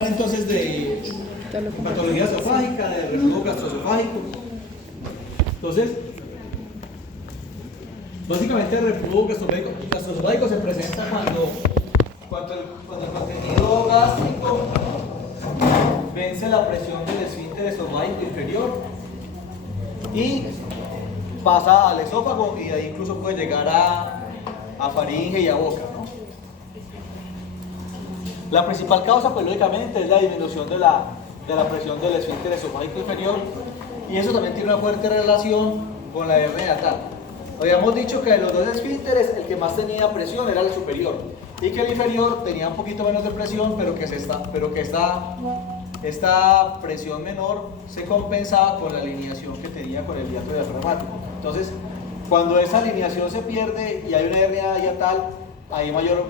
Entonces de patología esofágica, de reflujo gastroesofágico. Entonces, básicamente el reflujo gastroesofágico se presenta cuando el contenido gástrico vence la presión del esfínter esofágico inferior y pasa al esófago, y de ahí incluso puede llegar a faringe y a boca, ¿no? La principal causa, pues lógicamente, es la disminución de la presión del esfínter esofágico inferior, y eso también tiene una fuerte relación con la hernia yatal. Habíamos dicho que de los dos esfínteres el que más tenía presión era el superior, y que el inferior tenía un poquito menos de presión, pero que esta presión menor se compensaba con la alineación que tenía con el hiato diafragmático. Entonces, cuando esa alineación se pierde y hay una hernia yatal, hay mayor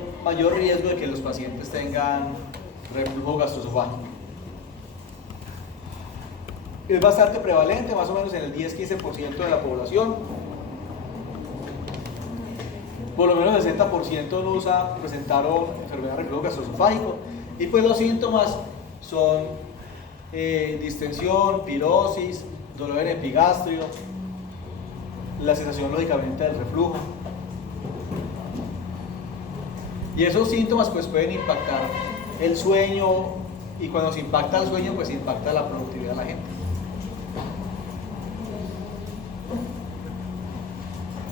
riesgo de que los pacientes tengan reflujo gastroesofágico. Es bastante prevalente, más o menos en el 10-15% de la población. Por lo menos el 60% en USA presentaron enfermedad de reflujo gastroesofágico, y pues los síntomas son distensión, pirosis, dolor en epigastrio, la sensación lógicamente del reflujo. Y esos síntomas pues pueden impactar el sueño, y cuando se impacta el sueño pues impacta la productividad de la gente.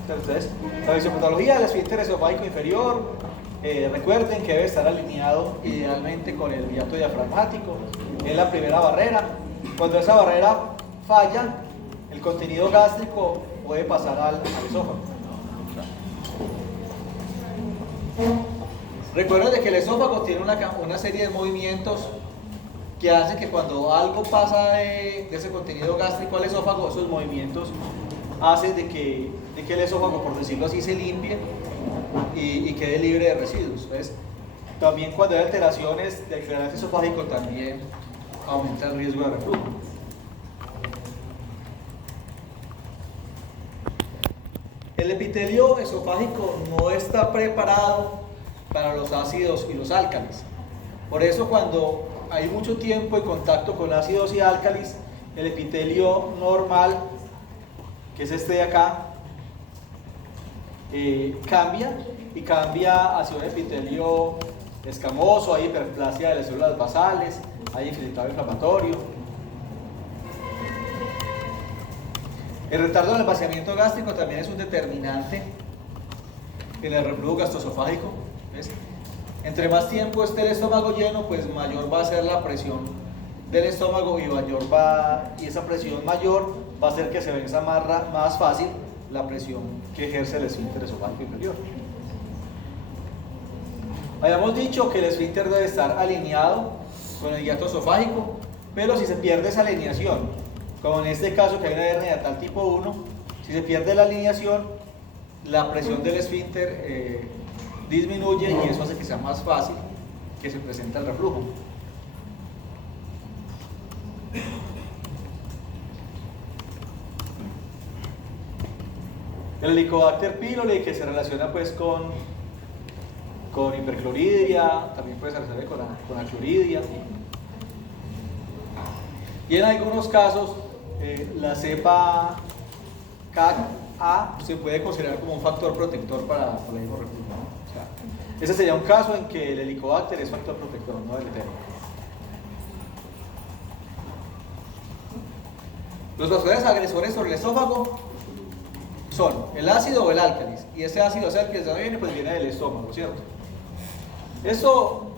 Entonces, la fisiopatología del esfínter esofágico inferior, recuerden que debe estar alineado idealmente con el hiato diafragmático, es la primera barrera. Cuando esa barrera falla, el contenido gástrico puede pasar al esófago. Recuerden que el esófago tiene una serie de movimientos que hacen que cuando algo pasa de ese contenido gástrico al esófago, esos movimientos hacen de que el esófago, por decirlo así, se limpie y quede libre de residuos. Entonces, también cuando hay alteraciones del clearance esofágico, también aumenta el riesgo de reflujo. El epitelio esofágico no está preparado para los ácidos y los álcalis. Por eso, cuando hay mucho tiempo en contacto con ácidos y álcalis, el epitelio normal, que es este de acá, cambia hacia un epitelio escamoso. Hay hiperplasia de las células basales, hay infiltrado inflamatorio. El retardo en el vaciamiento gástrico también es un determinante en el reflujo gastroesofágico. ¿Ves? Entre más tiempo esté el estómago lleno, pues mayor va a ser la presión del estómago, y esa presión mayor va a hacer que se venza más fácil la presión que ejerce el esfínter esofágico inferior. Habíamos dicho que el esfínter debe estar alineado con el hiato esofágico, pero si se pierde esa alineación, como en este caso que hay una hernia yatal tipo 1, si se pierde la alineación, la presión del esfínter disminuye, y eso hace que sea más fácil que se presente el reflujo. El Helicobacter pylori, que se relaciona pues con hipercloridia, también puede ser relacionado con acloridia. Y en algunos casos la cepa CAC-A se puede considerar como un factor protector para el mismo reflujo, ¿no? O sea, ese sería un caso en que el Helicobacter es factor protector, no deleterio. Los factores agresores sobre el esófago son el ácido o el álcalis, y ese ácido o ese álcalis viene del estómago, ¿cierto? Esto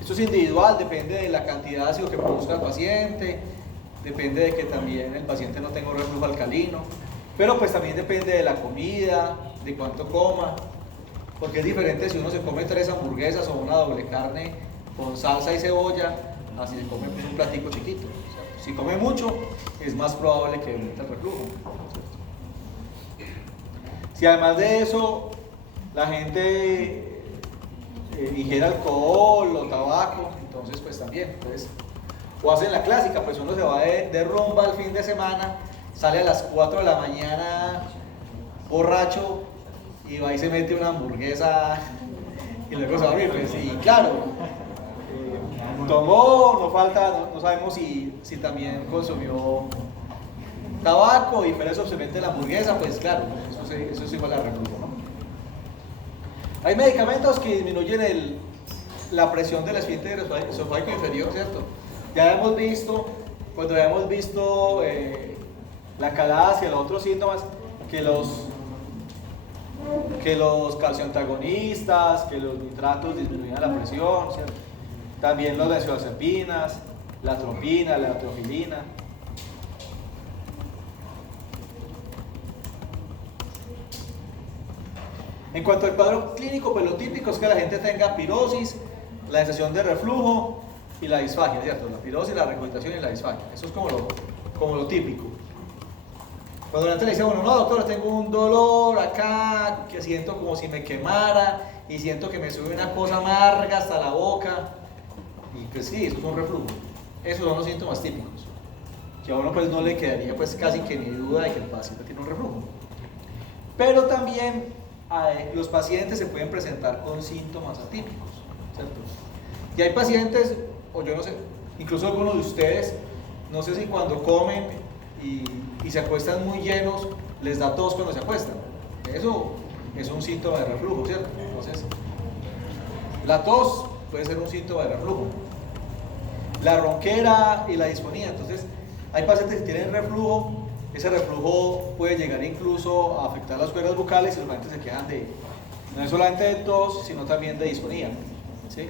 es individual, depende de la cantidad de ácido que produzca el paciente, depende de que también el paciente no tenga un reflujo alcalino, pero pues también depende de la comida, de cuánto coma, porque es diferente si uno se come 3 hamburguesas o una doble carne con salsa y cebolla, así se come pues un platico chiquito. O sea, si come mucho, es más probable que aumente el reflujo. Si además de eso la gente ingiere alcohol o tabaco, entonces pues también, entonces, o hacen la clásica, pues uno se va de rumba el fin de semana, sale a las 4 de la mañana borracho y va y se mete una hamburguesa y luego se va a dormir, pues, y claro, tomó, no falta, no sabemos si también consumió tabaco y fuera eso se mete la hamburguesa, pues claro, eso es igual a reflujo, ¿no? Hay medicamentos que disminuyen la presión del esfínter esofágico inferior, ¿cierto? Ya hemos visto, cuando hemos visto la calasia y los otros síntomas, que los calcioantagonistas, que los nitratos disminuían la presión, ¿cierto? También las benzodiazepinas, la atropina, la atrofilina. En cuanto al cuadro clínico, pues lo típico es que la gente tenga pirosis, la sensación de reflujo y la disfagia, ¿cierto? La pirosis, la regurgitación y la disfagia. Eso es como lo típico. Cuando la gente le dice, bueno, no doctor, tengo un dolor acá, que siento como si me quemara y siento que me sube una cosa amarga hasta la boca. Y pues sí, eso es un reflujo. Esos son los síntomas típicos. Que a uno pues no le quedaría pues casi que ni duda de que el paciente tiene un reflujo. Pero también los pacientes se pueden presentar con síntomas atípicos, ¿cierto? Y hay pacientes, o yo no sé, incluso algunos de ustedes, no sé si cuando comen y se acuestan muy llenos, les da tos cuando se acuestan. Eso es un síntoma de reflujo, ¿cierto? Entonces, la tos puede ser un síntoma de reflujo. La ronquera y la disfonía. Entonces, hay pacientes que tienen reflujo. Ese reflujo puede llegar incluso a afectar las cuerdas vocales y los pacientes se quejan no es solamente de tos, sino también de disfonía, ¿sí?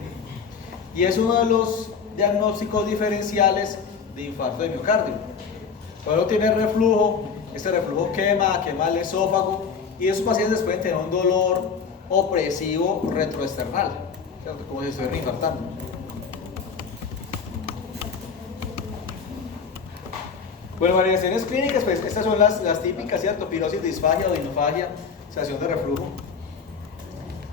Y es uno de los diagnósticos diferenciales de infarto de miocardio. Cuando tiene reflujo, este reflujo quema el esófago y esos pacientes pueden tener un dolor opresivo retroesternal, ¿cierto? Como si estuvieran infartando. Bueno, variaciones clínicas, pues estas son las típicas, ¿cierto? Pirosis, disfagia, odinofagia, sensación de reflujo.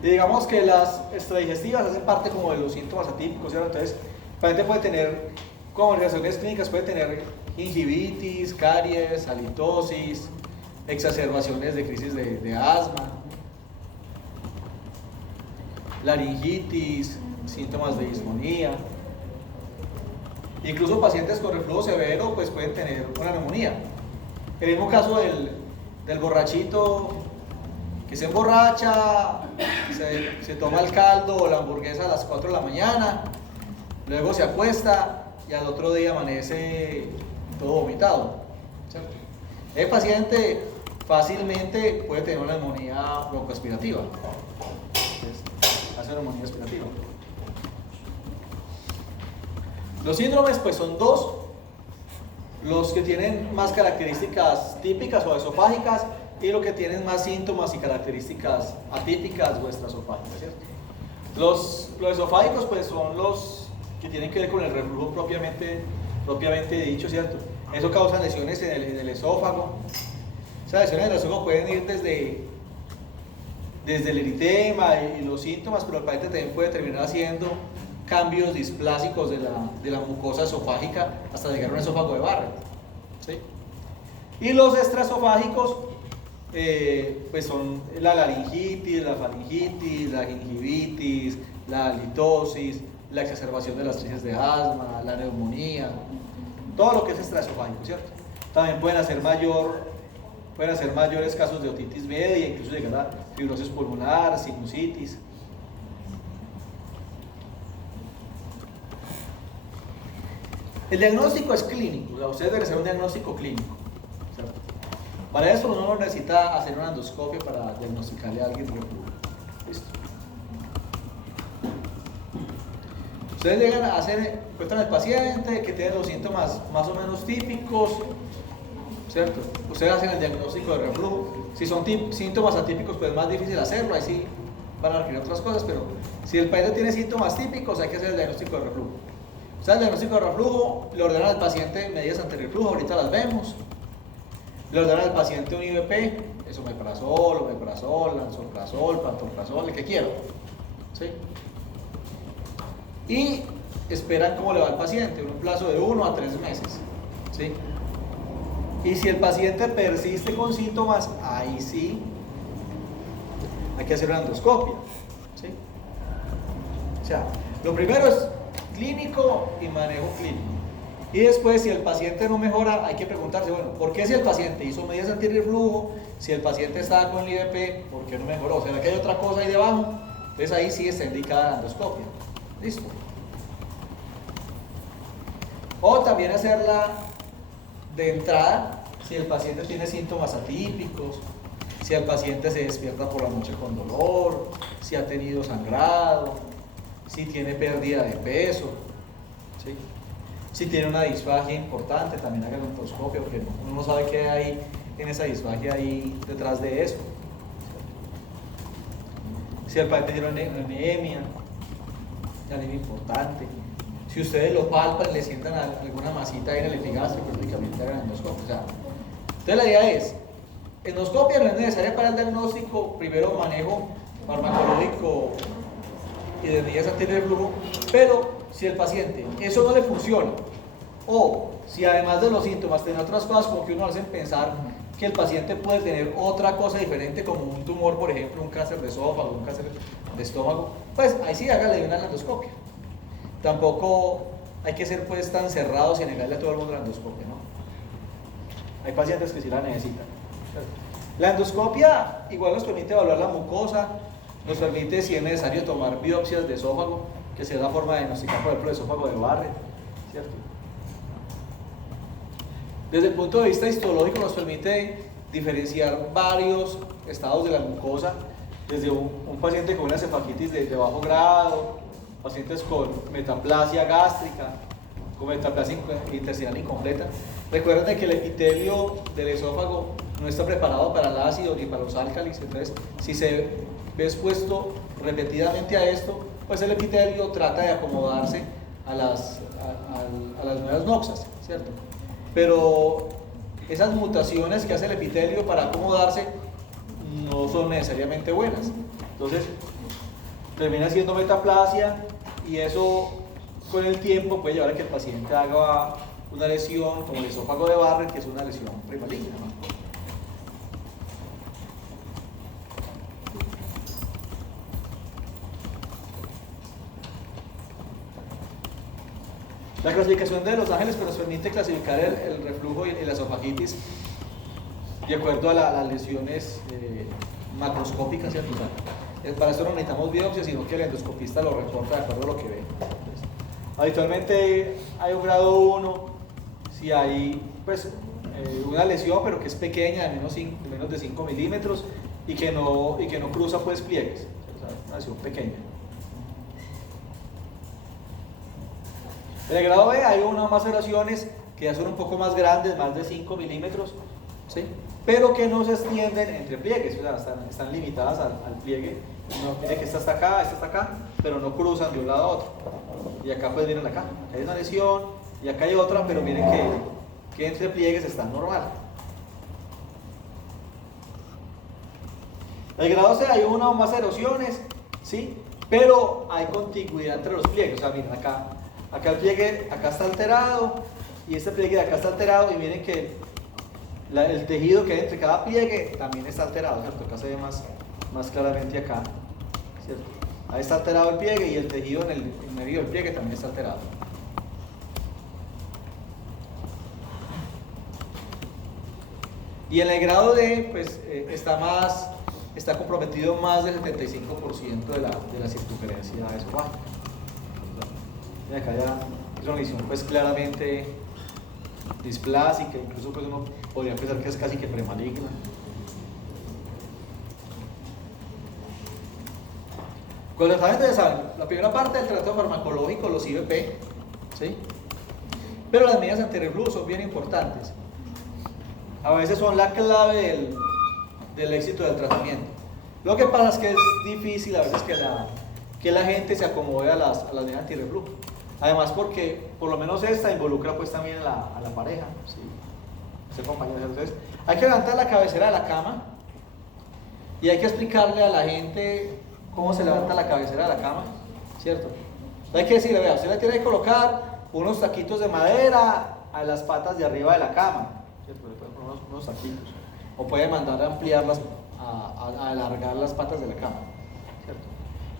Y digamos que las extradigestivas hacen parte como de los síntomas atípicos, ¿cierto? Entonces, el paciente puede tener, como variaciones clínicas, puede tener gingivitis, caries, halitosis, exacerbaciones de crisis de asma, laringitis, síntomas de disfonía. Incluso pacientes con reflujo severo pues pueden tener una neumonía. El mismo caso del borrachito que se emborracha, se toma el caldo o la hamburguesa a las 4 de la mañana, luego se acuesta y al otro día amanece todo vomitado, ¿cierto? El paciente fácilmente puede tener una neumonía broncoaspirativa. Hace neumonía aspirativa. Los síndromes pues son dos, los que tienen más características típicas o esofágicas y los que tienen más síntomas y características atípicas o extraesofágicas, ¿cierto? Los esofágicos pues son los que tienen que ver con el reflujo propiamente dicho, ¿cierto? Eso causa lesiones en el esófago. Esas lesiones en el esófago pueden ir desde el eritema y los síntomas, pero el paciente también puede terminar haciendo cambios displásicos de la mucosa esofágica hasta llegar a un esófago de Barrett, ¿sí? Y los extraesofágicos pues son la laringitis, la faringitis, la gingivitis, la halitosis, la exacerbación de las crisis de asma, la neumonía, todo lo que es extraesofágico, ¿cierto? También pueden hacer mayores casos de otitis media, incluso llegar a fibrosis pulmonar, sinusitis. El diagnóstico es clínico, o sea, ustedes deben hacer un diagnóstico clínico, ¿cierto? Para eso uno no necesita hacer una endoscopia para diagnosticarle a alguien reflujo. Listo. Ustedes llegan a encuentran al paciente que tiene los síntomas más o menos típicos, ¿cierto? Ustedes hacen el diagnóstico de reflujo. Si son síntomas atípicos, pues es más difícil hacerlo, ahí sí van a requerir otras cosas, pero si el paciente tiene síntomas típicos, hay que hacer el diagnóstico de reflujo. O sea, el diagnóstico de reflujo le ordenan al paciente medidas antirreflujo, ahorita las vemos. Le ordenan al paciente un IVP, esomeprazol, omeprazol, lansoprazol, pantoprazol, el que quiera, ¿sí? Y esperan cómo le va al paciente en un plazo de 1 a 3 meses, ¿sí? Y si el paciente persiste con síntomas, ahí sí hay que hacer una endoscopia, ¿sí? O sea, lo primero es clínico y manejo clínico. Y después, si el paciente no mejora, hay que preguntarse, bueno, ¿por qué si el paciente hizo medidas antirreflujo, si el paciente estaba con el IVP, ¿por qué no mejoró? ¿Será que hay otra cosa ahí debajo? Entonces ahí sí está indicada la endoscopia. Listo. O también hacerla de entrada, si el paciente tiene síntomas atípicos, si el paciente se despierta por la noche con dolor, si ha tenido sangrado, si tiene pérdida de peso, ¿sí? Si tiene una disfagia importante, también hagan endoscopia, porque uno no sabe qué hay en esa disfagia ahí detrás de eso. Si el paciente tiene una anemia importante, si ustedes lo palpan, le sientan alguna masita ahí en el epigastrio, prácticamente hagan endoscopia. O sea, entonces la idea es, endoscopia no es necesaria para el diagnóstico, primero manejo farmacológico y de medidas antirreflujo, pero si el paciente eso no le funciona, o si además de los síntomas tiene otras cosas como que uno hace pensar que el paciente puede tener otra cosa diferente como un tumor, por ejemplo, un cáncer de esófago, un cáncer de estómago, pues ahí sí hágale una endoscopia. Tampoco hay que ser pues tan cerrados y negarle a todo el mundo la endoscopia, ¿no? Hay pacientes que sí la necesitan. La endoscopia igual nos permite evaluar la mucosa, nos permite, si es necesario, tomar biopsias de esófago, que sea la forma de diagnosticar, por ejemplo, el esófago de Barrett, ¿cierto? Desde el punto de vista histológico nos permite diferenciar varios estados de la mucosa, desde un paciente con una cefagitis de bajo grado, pacientes con metaplasia gástrica, con metaplasia intestinal incompleta. Recuerden que el epitelio del esófago no está preparado para el ácido ni para los álcalis, entonces si se ve expuesto repetidamente a esto, pues el epitelio trata de acomodarse a las nuevas noxas, ¿cierto? Pero esas mutaciones que hace el epitelio para acomodarse no son necesariamente buenas. Entonces termina siendo metaplasia y eso con el tiempo puede llevar a que el paciente haga una lesión como el esófago de Barrett, que es una lesión premaligna, ¿no? La clasificación de Los Ángeles nos permite clasificar el reflujo y la esofagitis de acuerdo a las lesiones macroscópicas, ¿cierto? Para eso no necesitamos biopsia, sino que el endoscopista lo reporta de acuerdo a lo que ve. Entonces, habitualmente hay un grado 1 si hay pues, una lesión, pero que es pequeña, de menos de 5 milímetros y que no cruza pues, pliegues. O sea, una lesión pequeña. En el grado B hay unas maceraciones que ya son un poco más grandes, más de 5 milímetros, ¿sí? Pero que no se extienden entre pliegues, o sea, están limitadas al pliegue. No, mire que esta está acá, pero no cruzan de un lado a otro. Y acá pues miren acá hay una lesión y acá hay otra, pero miren que entre pliegues están normal. En el grado C hay una o más erosiones, ¿sí? Pero hay contigüidad entre los pliegues, o sea, miren acá el pliegue acá está alterado y este pliegue de acá está alterado y miren que el tejido que hay entre cada pliegue también está alterado, ¿cierto? Acá se ve más claramente acá, ¿cierto? Ahí está alterado el pliegue y el tejido en el medio del pliegue también está alterado. Y en el grado D, pues está comprometido más del 75% de la circunferencia esofágica. Y acá ya es una lesión pues claramente displásica, incluso pues uno podría pensar que es casi que premaligna. Con los tratamientos ya saben, la primera parte del tratamiento farmacológico, los IVP, ¿sí? Pero las medidas antirreflujo son bien importantes. A veces son la clave del éxito del tratamiento. Lo que pasa es que es difícil a veces que la gente se acomode a las medidas antirreflujo. Además porque por lo menos esta involucra pues también a la pareja, ¿sí? Entonces hay que levantar la cabecera de la cama y hay que explicarle a la gente cómo se levanta la cabecera de la cama, ¿cierto? Hay que decirle, vea, usted le tiene que colocar unos taquitos de madera a las patas de arriba de la cama, ¿cierto? Le pueden poner unos taquitos, o puede mandar a ampliarlas, a alargar las patas de la cama, ¿cierto?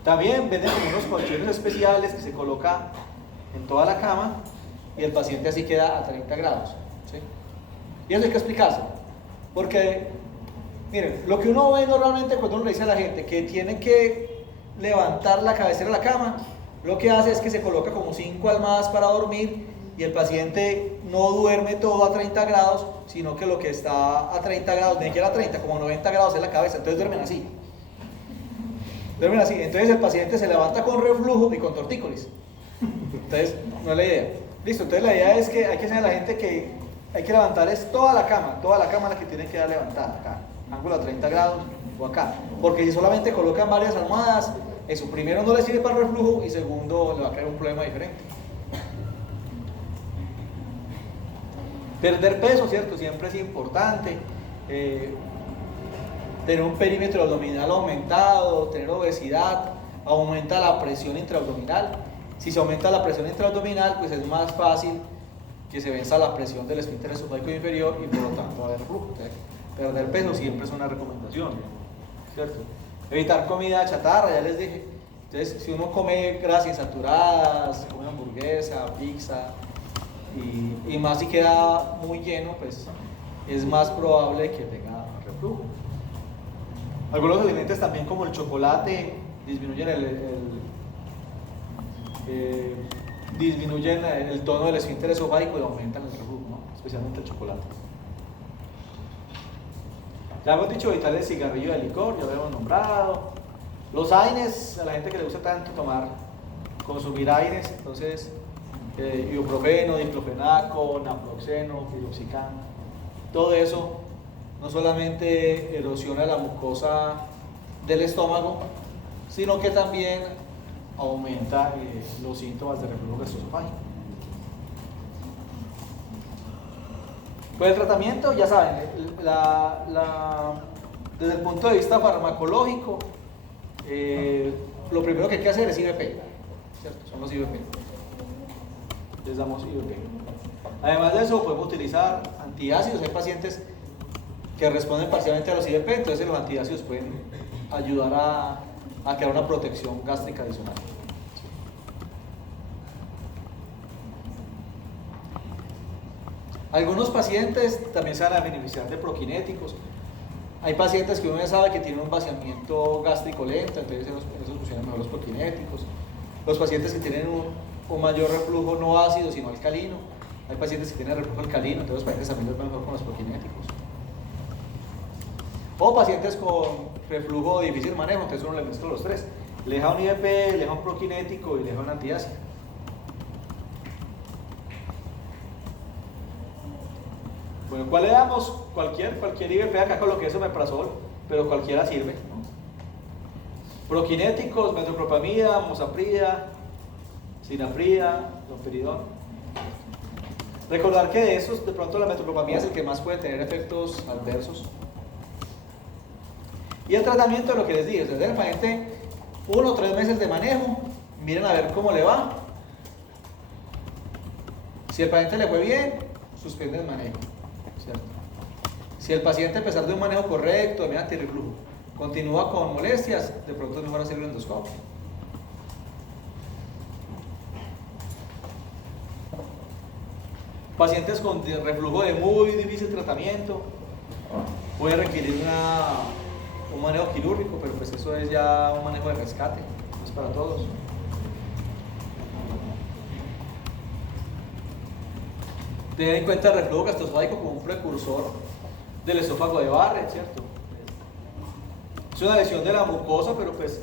También venden como unos colchones especiales que se coloca en toda la cama y el paciente así queda a 30 grados. ¿Sí? Y eso hay que explicárselo. Porque, miren, lo que uno ve normalmente cuando uno le dice a la gente que tiene que levantar la cabecera de la cama, lo que hace es que se coloca como 5 almohadas para dormir y el paciente no duerme todo a 30 grados, sino que lo que está a 30 grados, ni siquiera a 30, como 90 grados es la cabeza, entonces duermen así. Duermen así, entonces el paciente se levanta con reflujo y con tortícolis. Entonces, no es la idea. Listo, entonces la idea es que hay que enseñar a la gente que hay que levantar es toda la cama la que tiene que dar levantada, acá, ángulo a 30 grados o acá. Porque si solamente colocan varias almohadas, eso primero no le sirve para el reflujo y segundo le va a crear un problema diferente. Perder peso, ¿cierto? Siempre es importante. Tener un perímetro abdominal aumentado, tener obesidad, aumenta la presión intraabdominal. Si se aumenta la presión intraabdominal, pues es más fácil que se venza la presión del esfínter esofágico inferior y por lo tanto va a haber reflujo. Entonces, perder peso siempre es una recomendación, ¿cierto? Evitar comida chatarra, ya les dije. Entonces, si uno come grasas insaturadas, come hamburguesa, pizza, y más si queda muy lleno, pues es más probable que tenga reflujo. Algunos alimentos también como el chocolate disminuyen el tono del esfínter esofágico y aumentan el reflujo, ¿no? Especialmente el chocolate. Ya hemos dicho evitar el cigarrillo de licor, ya lo hemos nombrado. Los AINES, a la gente que le gusta tanto consumir AINES, entonces ibuprofeno, diclofenaco, naproxeno, piroxicam, todo eso no solamente erosiona la mucosa del estómago, sino que también aumenta los síntomas de reflujo gastroesofágico. Con el tratamiento, ya saben, desde el punto de vista farmacológico, lo primero que hay que hacer es IVP, ¿cierto? Son los IVP. Les damos IVP. Además de eso, podemos utilizar antiácidos. Hay pacientes que responden parcialmente a los IVP, entonces los antiácidos pueden ayudar a crear una protección gástrica adicional. Algunos pacientes también se van a beneficiar de prokinéticos. Hay pacientes que uno ya sabe que tienen un vaciamiento gástrico lento, entonces en esos funcionan mejor los prokinéticos. Los pacientes que tienen un mayor reflujo no ácido sino alcalino, hay pacientes que tienen reflujo alcalino, entonces los pacientes también les va mejor con los prokinéticos. O pacientes con reflujo de difícil manejo, entonces uno le mezcla los tres. Le deja un IVP, le deja un prokinético y le deja un antiácido. Bueno, ¿cuál le damos? Cualquier IVP, acá coloqué esomeprazol, pero cualquiera sirve, ¿no? Prokinéticos, metoclopramida, mosaprida, sinaprida, domperidón. Recordar que de esos, de pronto la metoclopramida es el que más puede tener efectos adversos. Y el tratamiento, lo que les dije, desde el paciente 1 o 3 meses de manejo, miren a ver cómo le va. Si el paciente le fue bien, suspende el manejo, ¿cierto? Si el paciente, a pesar de un manejo correcto, de antirreflujo, continúa con molestias, de pronto es mejor hacer un endoscopio. Pacientes con reflujo de muy difícil tratamiento puede requerir un manejo quirúrgico, pero pues eso es ya un manejo de rescate, no es para todos. Tener en cuenta el reflujo gastroesofágico como un precursor del esófago de Barrett, ¿cierto? Es una lesión de la mucosa, pero pues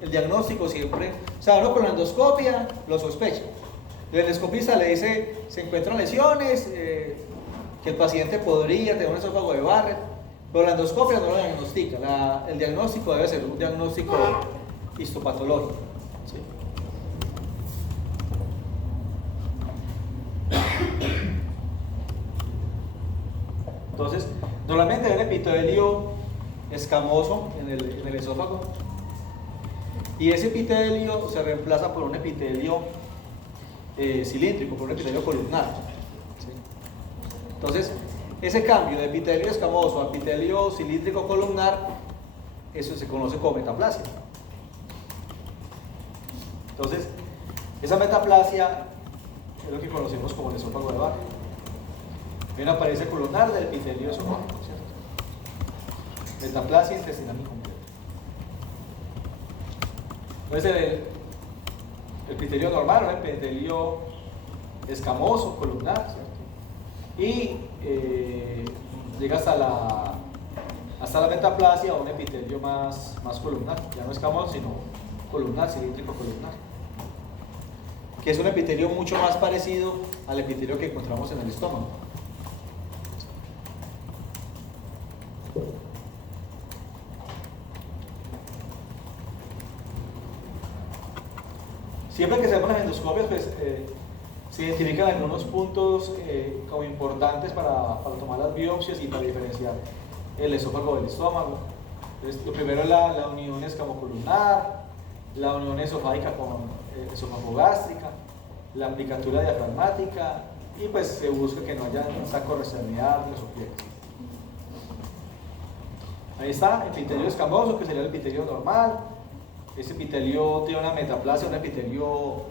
el diagnóstico siempre, o sea, uno con la endoscopia lo sospecha. El endoscopista le dice, se encuentran lesiones, que el paciente podría tener un esófago de Barrett, pero la endoscopia no lo diagnostica. El diagnóstico debe ser un diagnóstico histopatológico, ¿sí? Entonces, normalmente hay un epitelio escamoso en el esófago y ese epitelio se reemplaza por un epitelio cilíndrico, por un epitelio columnar, ¿sí? Entonces, ese cambio de epitelio escamoso a epitelio cilíndrico columnar, eso se conoce como metaplasia. Entonces, esa metaplasia es lo que conocemos como el esófago de Barrett. Hay una pared columnar del epitelio esofágico, ¿cierto? Metaplasia intestinal incompleta. Puede ser el epitelio normal o el epitelio escamoso, columnar, ¿cierto? Y llega hasta la metaplasia o un epitelio más columnar, ya no escamoso, sino columnar, cilíndrico columnar, que es un epitelio mucho más parecido al epitelio que encontramos en el estómago. Siempre que se hacen las endoscopias, pues, se identifican algunos puntos como importantes para tomar las biopsias y para diferenciar el esófago del estómago. Entonces, lo primero es la unión escamocolumnar, la unión esofágica con esofagogástrica, la aplicatura diafragmática y pues se busca que no haya saco resernearlos o pliegues. Ahí está, epitelio escamoso, que sería el epitelio normal. Ese epitelio tiene una metaplasia, un epitelio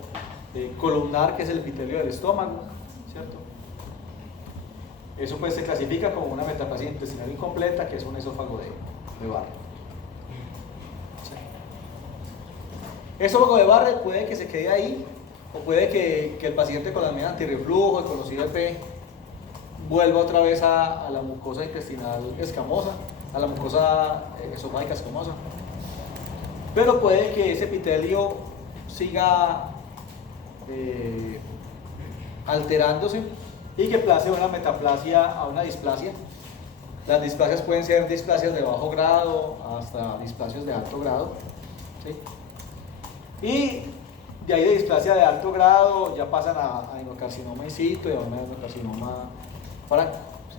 columnar, que es el epitelio del estómago, ¿cierto? Eso pues se clasifica como una metaplasia intestinal incompleta, que es un esófago de Barrett. ¿Sí? Esófago de Barrett puede que se quede ahí, o puede que el paciente con la medida antirreflujo y con los IVP vuelva otra vez a la mucosa intestinal escamosa, a la mucosa esofágica escamosa. Pero puede que ese epitelio siga alterándose y que pase una metaplasia a una displasia. Las displasias pueden ser displasias de bajo grado hasta displasias de alto grado, ¿sí? Y de ahí de displasia de alto grado ya pasan a adenocarcinoma in situ y a un adenocarcinoma franco, ¿sí?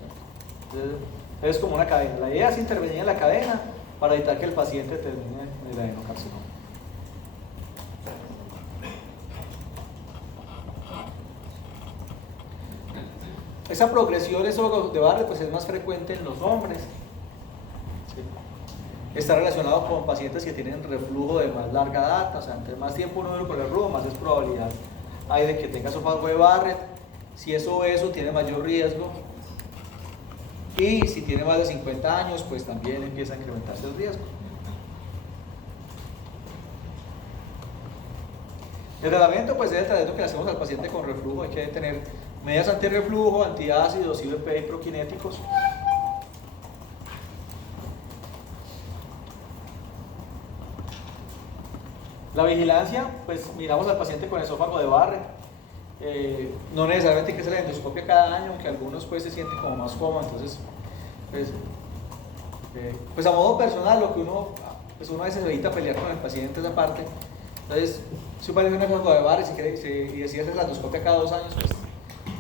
Entonces, es como una cadena. La idea es intervenir en la cadena para evitar que el paciente termine en el adenocarcinoma. Esa progresión de Barrett pues es más frecuente en los hombres, ¿sí? Está relacionado con pacientes que tienen reflujo de más larga data, o sea, entre más tiempo uno dure con el reflujo, más es probabilidad hay de que tenga esófago de Barrett. Si es obeso, tiene mayor riesgo. Y si tiene más de 50 años, pues también empieza a incrementarse el riesgo. El tratamiento, pues es el tratamiento que le hacemos al paciente con reflujo. Hay que tener medidas antirreflujo, antiácidos, IVP y prokinéticos. La vigilancia, pues miramos al paciente con esófago de Barrett. No necesariamente hay que hacer la endoscopia cada año, aunque algunos pues se sienten como más cómodos. Entonces, pues a modo personal, lo que uno a veces evita pelear con el paciente esa parte. Entonces, si un paciente tiene un esófago de Barrett y decide hacer la endoscopia cada 2 años, pues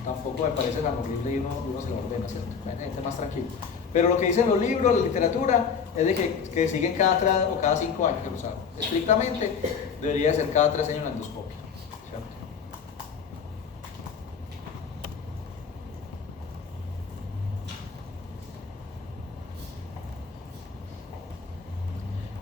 tampoco me parece tan horrible y uno se lo ordena, ¿cierto? Hay gente más tranquilo. Pero lo que dicen los libros, la literatura, es de que siguen cada 3 o cada 5 años que los hagan. Estrictamente debería ser cada 3 años la endoscopia, ¿cierto?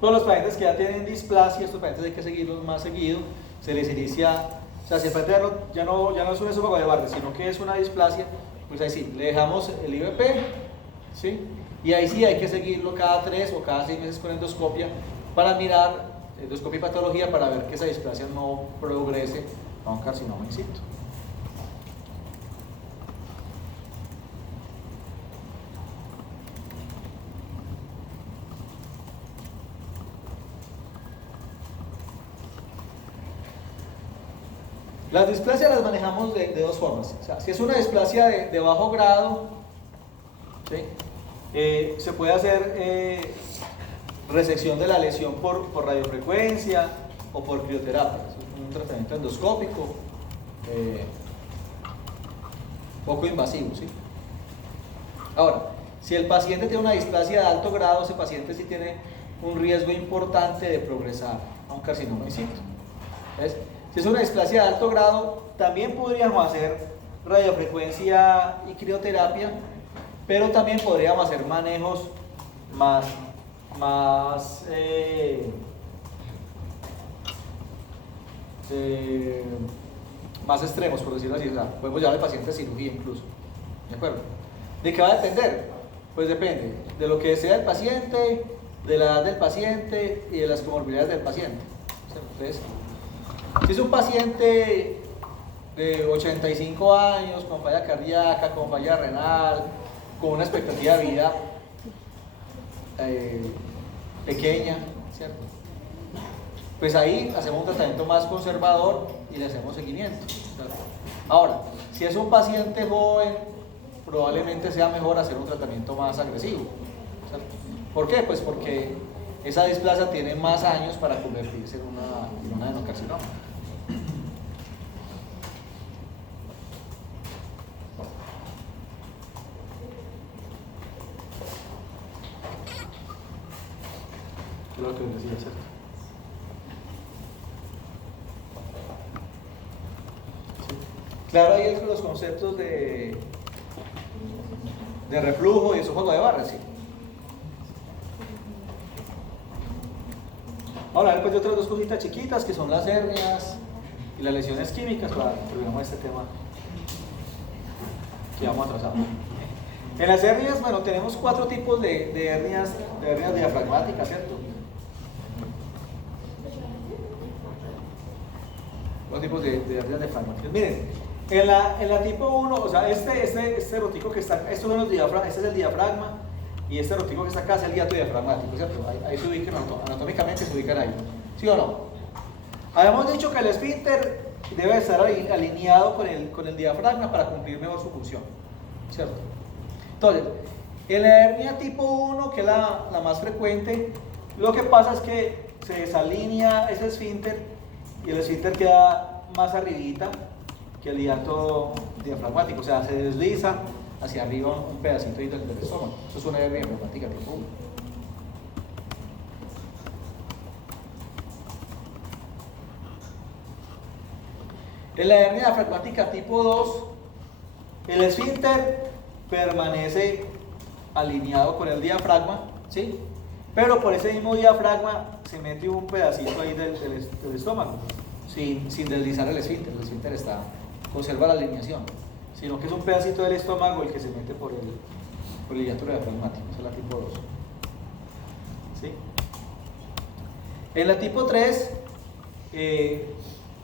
Todos los pacientes que ya tienen displasia, estos pacientes hay que seguirlos más seguido. Se les inicia, o sea, si el paciente ya no es un esófago de Barrett, sino que es una displasia, pues ahí sí, le dejamos el IVP, ¿sí? Y ahí sí hay que seguirlo cada 3 o cada 6 meses con endoscopia para mirar, endoscopia y patología, para ver que esa displasia no progrese a un carcinoma in situ. Las displasias las manejamos de 2 formas. O sea, si es una displasia de bajo grado, ¿sí? Se puede hacer resección de la lesión por radiofrecuencia o por crioterapia. Es un tratamiento endoscópico poco invasivo, ¿sí? Ahora, si el paciente tiene una displasia de alto grado, ese paciente sí tiene un riesgo importante de progresar a un carcinoma in situ. ¿Ves? Si es una displasia de alto grado, también podríamos hacer radiofrecuencia y crioterapia, pero también podríamos hacer manejos más más extremos, por decirlo así. O sea, podemos llevar al paciente a cirugía incluso. ¿De acuerdo? ¿De qué va a depender? Pues depende de lo que desea el paciente, de la edad del paciente y de las comorbilidades del paciente. Entonces, si es un paciente de 85 años, con falla cardíaca, con falla renal, con una expectativa de vida pequeña, ¿cierto? Pues ahí hacemos un tratamiento más conservador y le hacemos seguimiento, ¿cierto? Ahora, si es un paciente joven, probablemente sea mejor hacer un tratamiento más agresivo, ¿cierto? ¿Por qué? Pues porque esa displasia tiene más años para convertirse en una adenocarcinoma. Lo que decía, ¿cierto? Sí. Claro, ahí los conceptos de reflujo y esófago de barra, sí. Vamos a ver pues de otras dos cositas chiquitas que son las hernias y las lesiones químicas para terminar este tema que vamos atrasado. En las hernias, bueno, tenemos 4 tipos de hernias diafragmáticas, ¿cierto? Los tipos de hernias diafragmáticas. Miren, en la tipo 1, o sea, este rotico que está, estos son los diafragmas, este es el diafragma, y este rotico que está acá es el hiato diafragmático, ¿cierto? Ahí se ubican, anatómicamente se ubican ahí, ¿sí o no? Habíamos dicho que el esfínter debe estar alineado con el diafragma para cumplir mejor su función, ¿cierto? Entonces, en la hernia tipo 1, que es la más frecuente, lo que pasa es que se desalinea ese esfínter y el esfínter queda más arribita que el hiato diafragmático, o sea, se desliza hacia arriba un pedacito del estómago. Eso es una hernia diafragmática tipo 1. En la hernia diafragmática tipo 2, el esfínter permanece alineado con el diafragma, ¿sí? Pero por ese mismo diafragma se mete un pedacito ahí del estómago, sin deslizar el esfínter. El esfínter conserva la alineación, sino que es un pedacito del estómago el que se mete por el hiato diafragmático. Esa es la tipo 2. ¿Sí? En la tipo 3,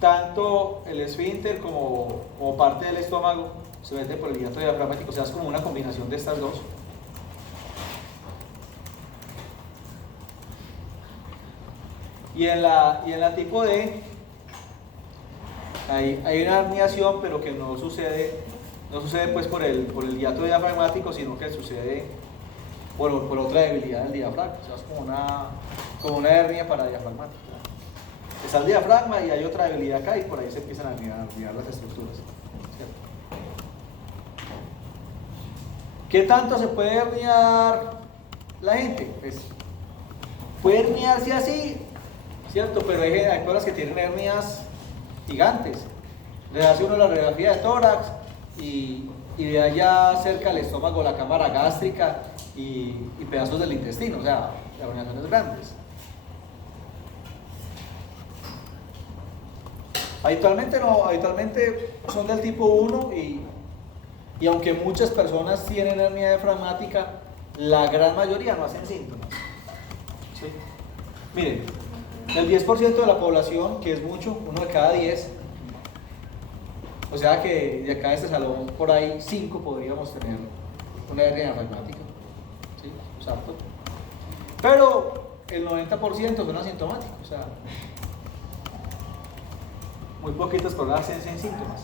tanto el esfínter como parte del estómago se mete por el hiato diafragmático, o sea, es como una combinación de estas dos. Y en la tipo D hay una herniación, pero que no sucede pues por el hiato diafragmático, sino que sucede por otra debilidad del diafragma. O sea, es como una hernia paradiafragmática. Está el diafragma y hay otra debilidad acá y por ahí se empiezan a herniar las estructuras, ¿cierto? ¿Qué tanto se puede herniar la gente? Pues puede herniarse así, ¿cierto? Pero hay personas que tienen hernias gigantes. Le hace uno la radiografía de tórax y ve allá cerca del estómago la cámara gástrica y pedazos del intestino, o sea, herniaciones grandes. Habitualmente son del tipo 1 y aunque muchas personas tienen hernia diafragmática, la gran mayoría no hacen síntomas. ¿Sí? Miren, el 10% de la población, que es mucho, 1 de cada 10, o sea que de acá de este salón, por ahí 5 podríamos tener una hernia diafragmática. ¿Sí? Exacto. Pero el 90% son asintomáticos, o sea, muy poquitas personas hacen síntomas.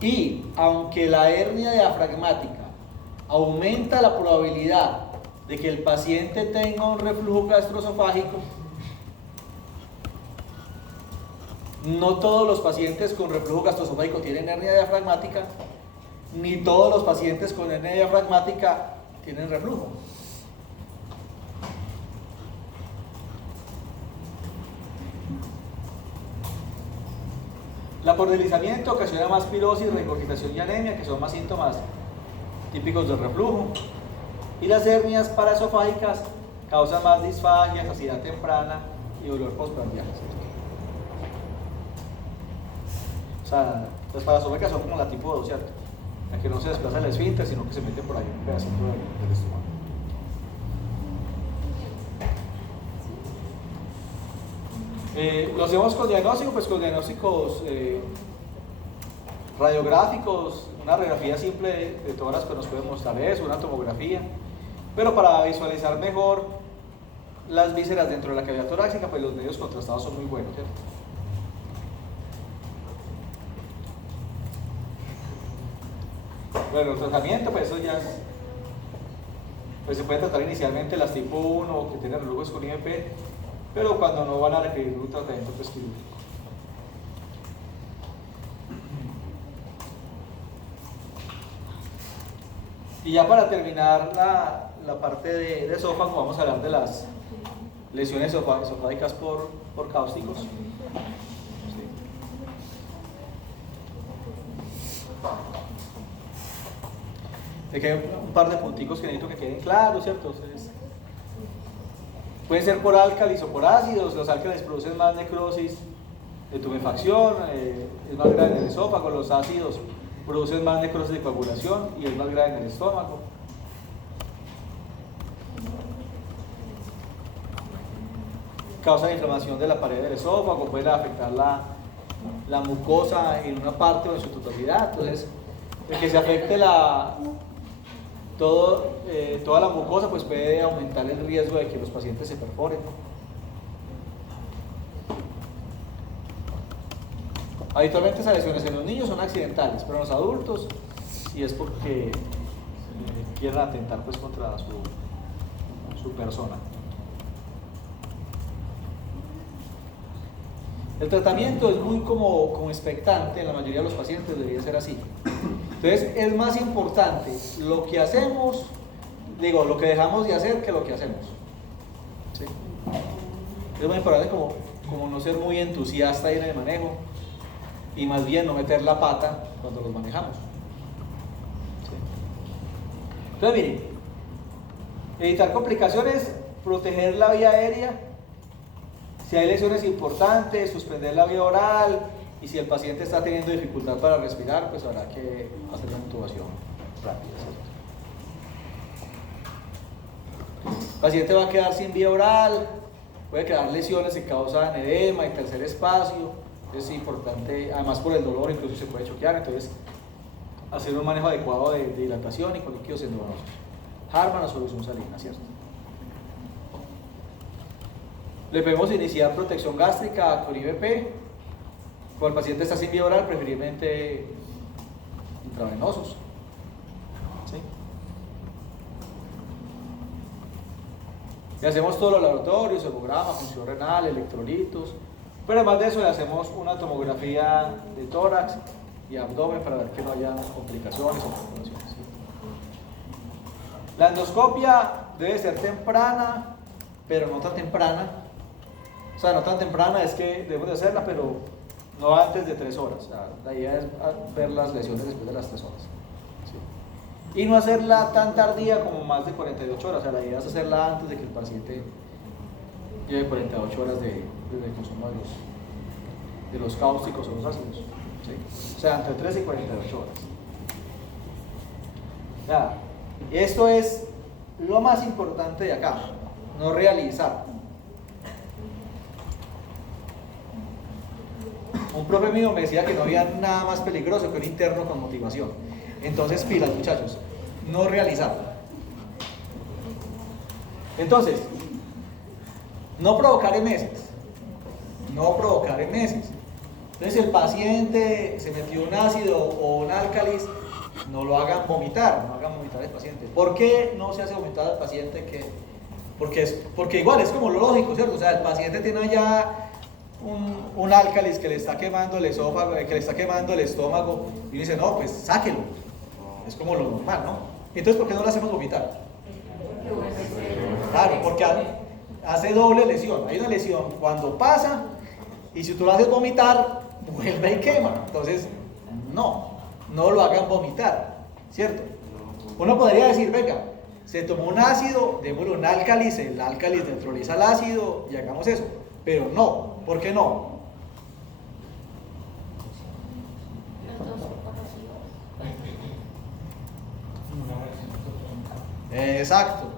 Y aunque la hernia diafragmática aumenta la probabilidad de que el paciente tenga un reflujo gastroesofágico, no todos los pacientes con reflujo gastroesofágico tienen hernia diafragmática, ni todos los pacientes con hernia diafragmática tienen reflujo. La por deslizamiento ocasiona más pirosis, regurgitación y anemia, que son más síntomas típicos del reflujo. Y las hernias paraesofágicas causan más disfagia, saciedad temprana y dolor postprandial, ¿cierto? O sea, las parasómicas son como la tipo 2, ¿cierto? La que no se desplaza el esfínter, sino que se mete por ahí un pedacito del estómago. Lo hacemos con diagnóstico, pues con diagnósticos radiográficos, una radiografía simple de tórax que nos puede mostrar eso, una tomografía, pero para visualizar mejor las vísceras dentro de la cavidad torácica, pues los medios contrastados son muy buenos, ¿cierto? Bueno, el tratamiento, pues eso ya es, pues se puede tratar inicialmente las tipo 1 que tienen reflujos con IMP, pero cuando no van a requerir un tratamiento pues quirúrgico. Y ya para terminar la parte de esófago, vamos a hablar de las lesiones esofágicas por cáusticos. ¿Sí? Aquí hay un par de punticos que necesito que queden claros, ¿cierto? Entonces, pueden ser por álcalis o por ácidos. Los álcalis producen más necrosis de tumefacción, es más grave en el esófago. Los ácidos producen más necrosis de coagulación y es más grave en el estómago. Causa inflamación de la pared del esófago, puede afectar la mucosa en una parte o en su totalidad. Entonces, el que se afecte toda la mucosa, pues puede aumentar el riesgo de que los pacientes se perforen. Habitualmente esas lesiones en los niños son accidentales, pero en los adultos sí es porque quieren atentar pues contra su persona. El tratamiento es muy como expectante, en la mayoría de los pacientes debería ser así. Entonces es más importante lo que hacemos, lo que dejamos de hacer que lo que hacemos. ¿Sí? Es muy importante como no ser muy entusiasta en el manejo y más bien no meter la pata cuando los manejamos. ¿Sí? Entonces miren, evitar complicaciones, proteger la vía aérea. Si hay lesiones importantes, suspender la vía oral, y si el paciente está teniendo dificultad para respirar, pues habrá que hacer una intubación rápida. El paciente va a quedar sin vía oral, puede quedar lesiones que causan edema y tercer espacio, es importante, además por el dolor incluso se puede choquear, entonces hacer un manejo adecuado de dilatación y con líquidos endovenosos. Harman o solución salina, ¿cierto? Le podemos iniciar protección gástrica con IVP. Cuando el paciente está sin vía oral, preferiblemente intravenosos. ¿Sí? Le hacemos todos los laboratorios, hemograma, función renal, electrolitos. Pero además de eso le hacemos una tomografía de tórax y abdomen para ver que no haya complicaciones o perforaciones. ¿Sí? La endoscopia debe ser temprana, pero no tan temprana. O sea, no tan temprana es que debemos de hacerla, pero no antes de 3 horas. O sea, la idea es ver las lesiones después de las 3 horas. ¿Sí? Y no hacerla tan tardía como más de 48 horas. O sea, la idea es hacerla antes de que el paciente lleve 48 horas de consumo de los cáusticos o los ácidos. ¿Sí? O sea, entre 3 y 48 horas. Ya, esto es lo más importante de acá, no realizar. Un profe mío me decía que no había nada más peligroso que un interno con motivación. Entonces, pilas, muchachos, no realizar. Entonces, no provocar emesis. No provocar emesis. Entonces, si el paciente se metió un ácido o un álcalis, no lo hagan vomitar, no hagan vomitar al paciente. ¿Por qué no se hace vomitar al paciente? Porque igual es como lo lógico, ¿cierto? O sea, el paciente tiene allá un álcalis que le está quemando el esófago, que le está quemando el estómago, y dice, no, pues sáquelo. Es como lo normal, ¿no? Entonces, ¿por qué no lo hacemos vomitar? Claro, porque hace doble lesión. Hay una lesión cuando pasa, y si tú lo haces vomitar, vuelve y quema. Entonces, no lo hagan vomitar, ¿cierto? Uno podría decir, venga, se tomó un ácido, démosle un álcalis, el álcalis neutraliza el ácido y hagamos eso. pero no. ¿Por qué no? Exacto.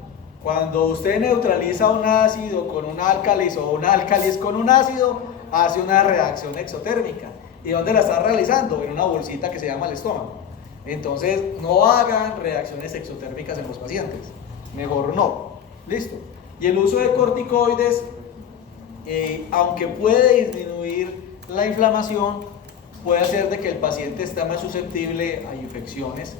Cuando usted neutraliza un ácido con un álcalis o un álcalis con un ácido, hace una reacción exotérmica. ¿Y dónde la está realizando? En una bolsita que se llama el estómago. Entonces, no hagan reacciones exotérmicas en los pacientes. Mejor no. Listo. Y el uso de corticoides, aunque puede disminuir la inflamación, puede hacer de que el paciente esté más susceptible a infecciones,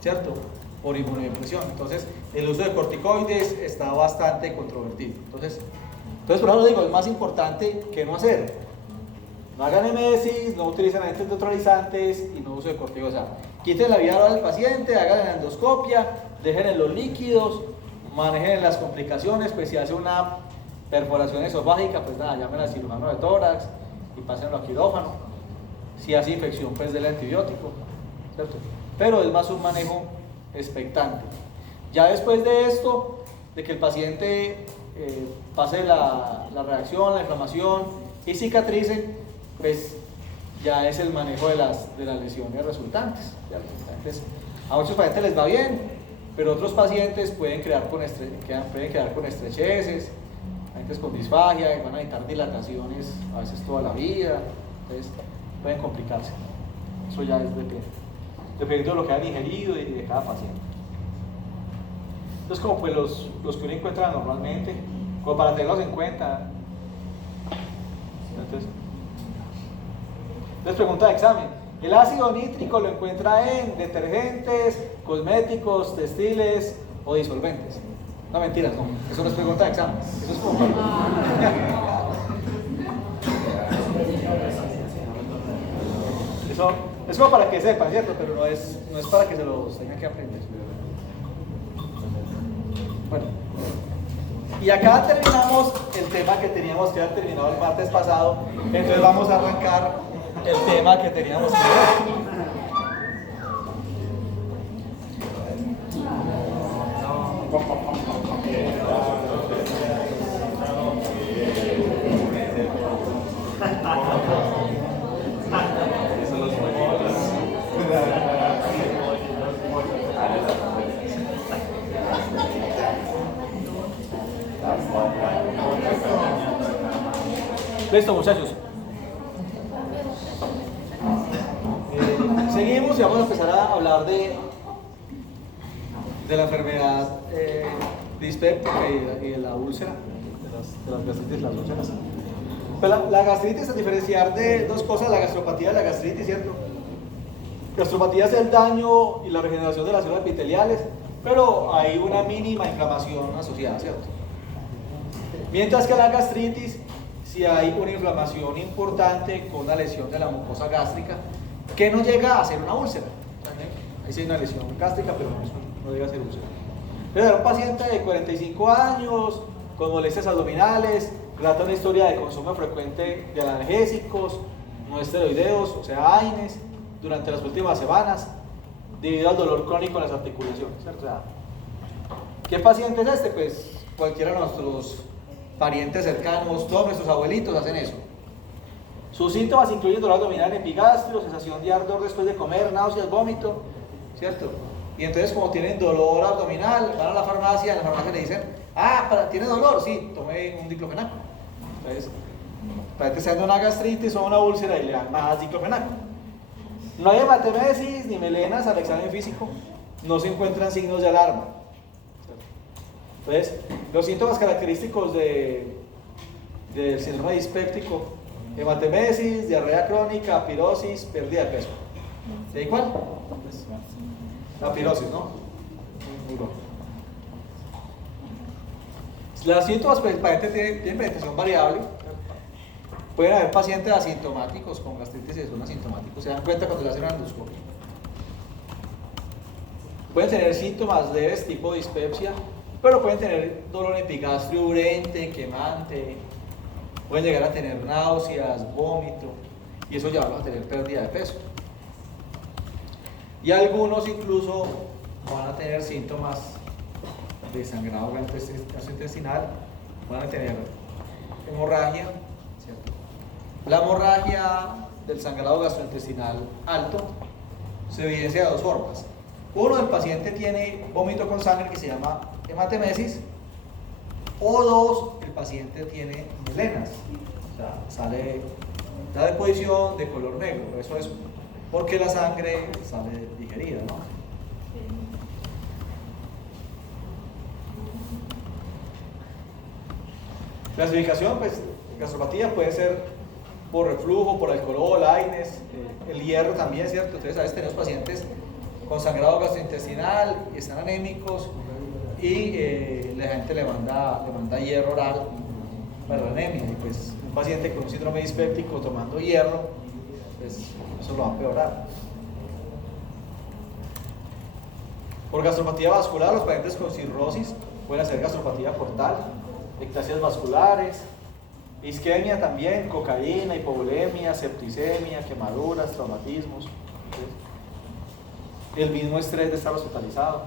¿cierto? Por inmunodepresión. Entonces, el uso de corticoides está bastante controvertido. Entonces por eso digo, es más importante que no hacer. No hagan emesis, no utilicen agentes neutralizantes y no uso de corticoides. O sea, quiten la vía oral del paciente, hagan la endoscopia, dejen en los líquidos, manejen las complicaciones, pues si hace una perforación esofágica, pues nada, llamen al cirujano de tórax y pásenlo a quirófano. Si hace infección, pues denle antibiótico, ¿cierto? Pero es más un manejo expectante. Ya después de esto, de que el paciente pase la reacción, la inflamación y cicatrice, pues ya es el manejo de las lesiones resultantes, ¿cierto? Entonces, a muchos pacientes les va bien, pero otros pacientes pueden quedar con estrecheces, pacientes con disfagia, van a necesitar dilataciones a veces toda la vida, entonces pueden complicarse. Eso ya es dependiendo de lo que hayan ingerido y de cada paciente. Entonces, como pues los que uno encuentra normalmente, como para tenerlos en cuenta. Entonces, pregunta de examen: ¿el ácido nítrico lo encuentra en detergentes, cosméticos, textiles o disolventes? No, mentiras, no, eso no es pregunta de examen, eso es como eso es como para que sepan, ¿cierto? Pero no es para que se los tengan que aprender. Bueno, y acá terminamos el tema que teníamos que haber terminado el martes pasado. Entonces vamos a arrancar el tema que teníamos que ver. Listo, muchachos. Seguimos y vamos a empezar a hablar de la enfermedad dispéptica y de la úlcera, de las gastritis y las úlceras. Pero la gastritis, a diferenciar de dos cosas, la gastropatía y la gastritis, ¿cierto? Gastropatía es el daño y la regeneración de las células epiteliales, pero hay una mínima inflamación asociada, ¿cierto? Mientras que la gastritis, si hay una inflamación importante con una lesión de la mucosa gástrica que no llega a ser una úlcera. Ahí sí hay una lesión gástrica, pero no llega a ser úlcera. Pero un paciente de 45 años con molestias abdominales, relata una historia de consumo frecuente de analgésicos no esteroideos, o sea, AINES, durante las últimas semanas, debido al dolor crónico en las articulaciones, ¿cierto? O sea, ¿qué paciente es este? Pues cualquiera de nuestros parientes cercanos, todos nuestros abuelitos hacen eso. Sus síntomas incluyen dolor abdominal, epigastrio, sensación de ardor después de comer, náuseas, vómito, ¿cierto? Y entonces, como tienen dolor abdominal, van a la farmacia, en la farmacia le dicen: ah, ¿tiene dolor? Sí, tome un diclofenaco. Entonces, para que esté dando una gastritis o una úlcera y le dan más diclofenaco. No hay hematemesis ni melenas al examen físico, no se encuentran signos de alarma. Entonces, los síntomas característicos del síndrome dispéptico: hematemesis, diarrea crónica, pirosis, pérdida de peso. ¿De cuál? La pirosis, ¿no? Muy bueno. Los síntomas, pues, el paciente tiene presentación variable. Pueden haber pacientes asintomáticos con gastritis y son asintomáticos, se dan cuenta cuando le hacen una endoscopia. Pueden tener síntomas leves tipo dispepsia, pero pueden tener dolor epigastrio urente, quemante, pueden llegar a tener náuseas, vómito, y eso ya va a tener pérdida de peso. Y algunos incluso van a tener síntomas de sangrado gastrointestinal, van a tener hemorragia, ¿cierto? La hemorragia del sangrado gastrointestinal alto se evidencia de dos formas. Uno, el paciente tiene vómito con sangre que se llama hematemesis, o dos, el paciente tiene melenas, o sea, sale la deposición de color negro. Eso es porque la sangre sale digerida, ¿no? Clasificación, pues, gastropatía puede ser por reflujo, por alcohol, AINES, el hierro también, ¿cierto? Entonces a veces tenemos pacientes con sangrado gastrointestinal y están anémicos y la gente le manda hierro oral para la anemia, y pues un paciente con un síndrome dispéptico tomando hierro, pues eso lo va a empeorar. Por gastropatía vascular, los pacientes con cirrosis pueden hacer gastropatía portal, ectasias vasculares, isquemia también, cocaína, hipovolemia, septicemia, quemaduras, traumatismos, el mismo estrés de estar hospitalizado.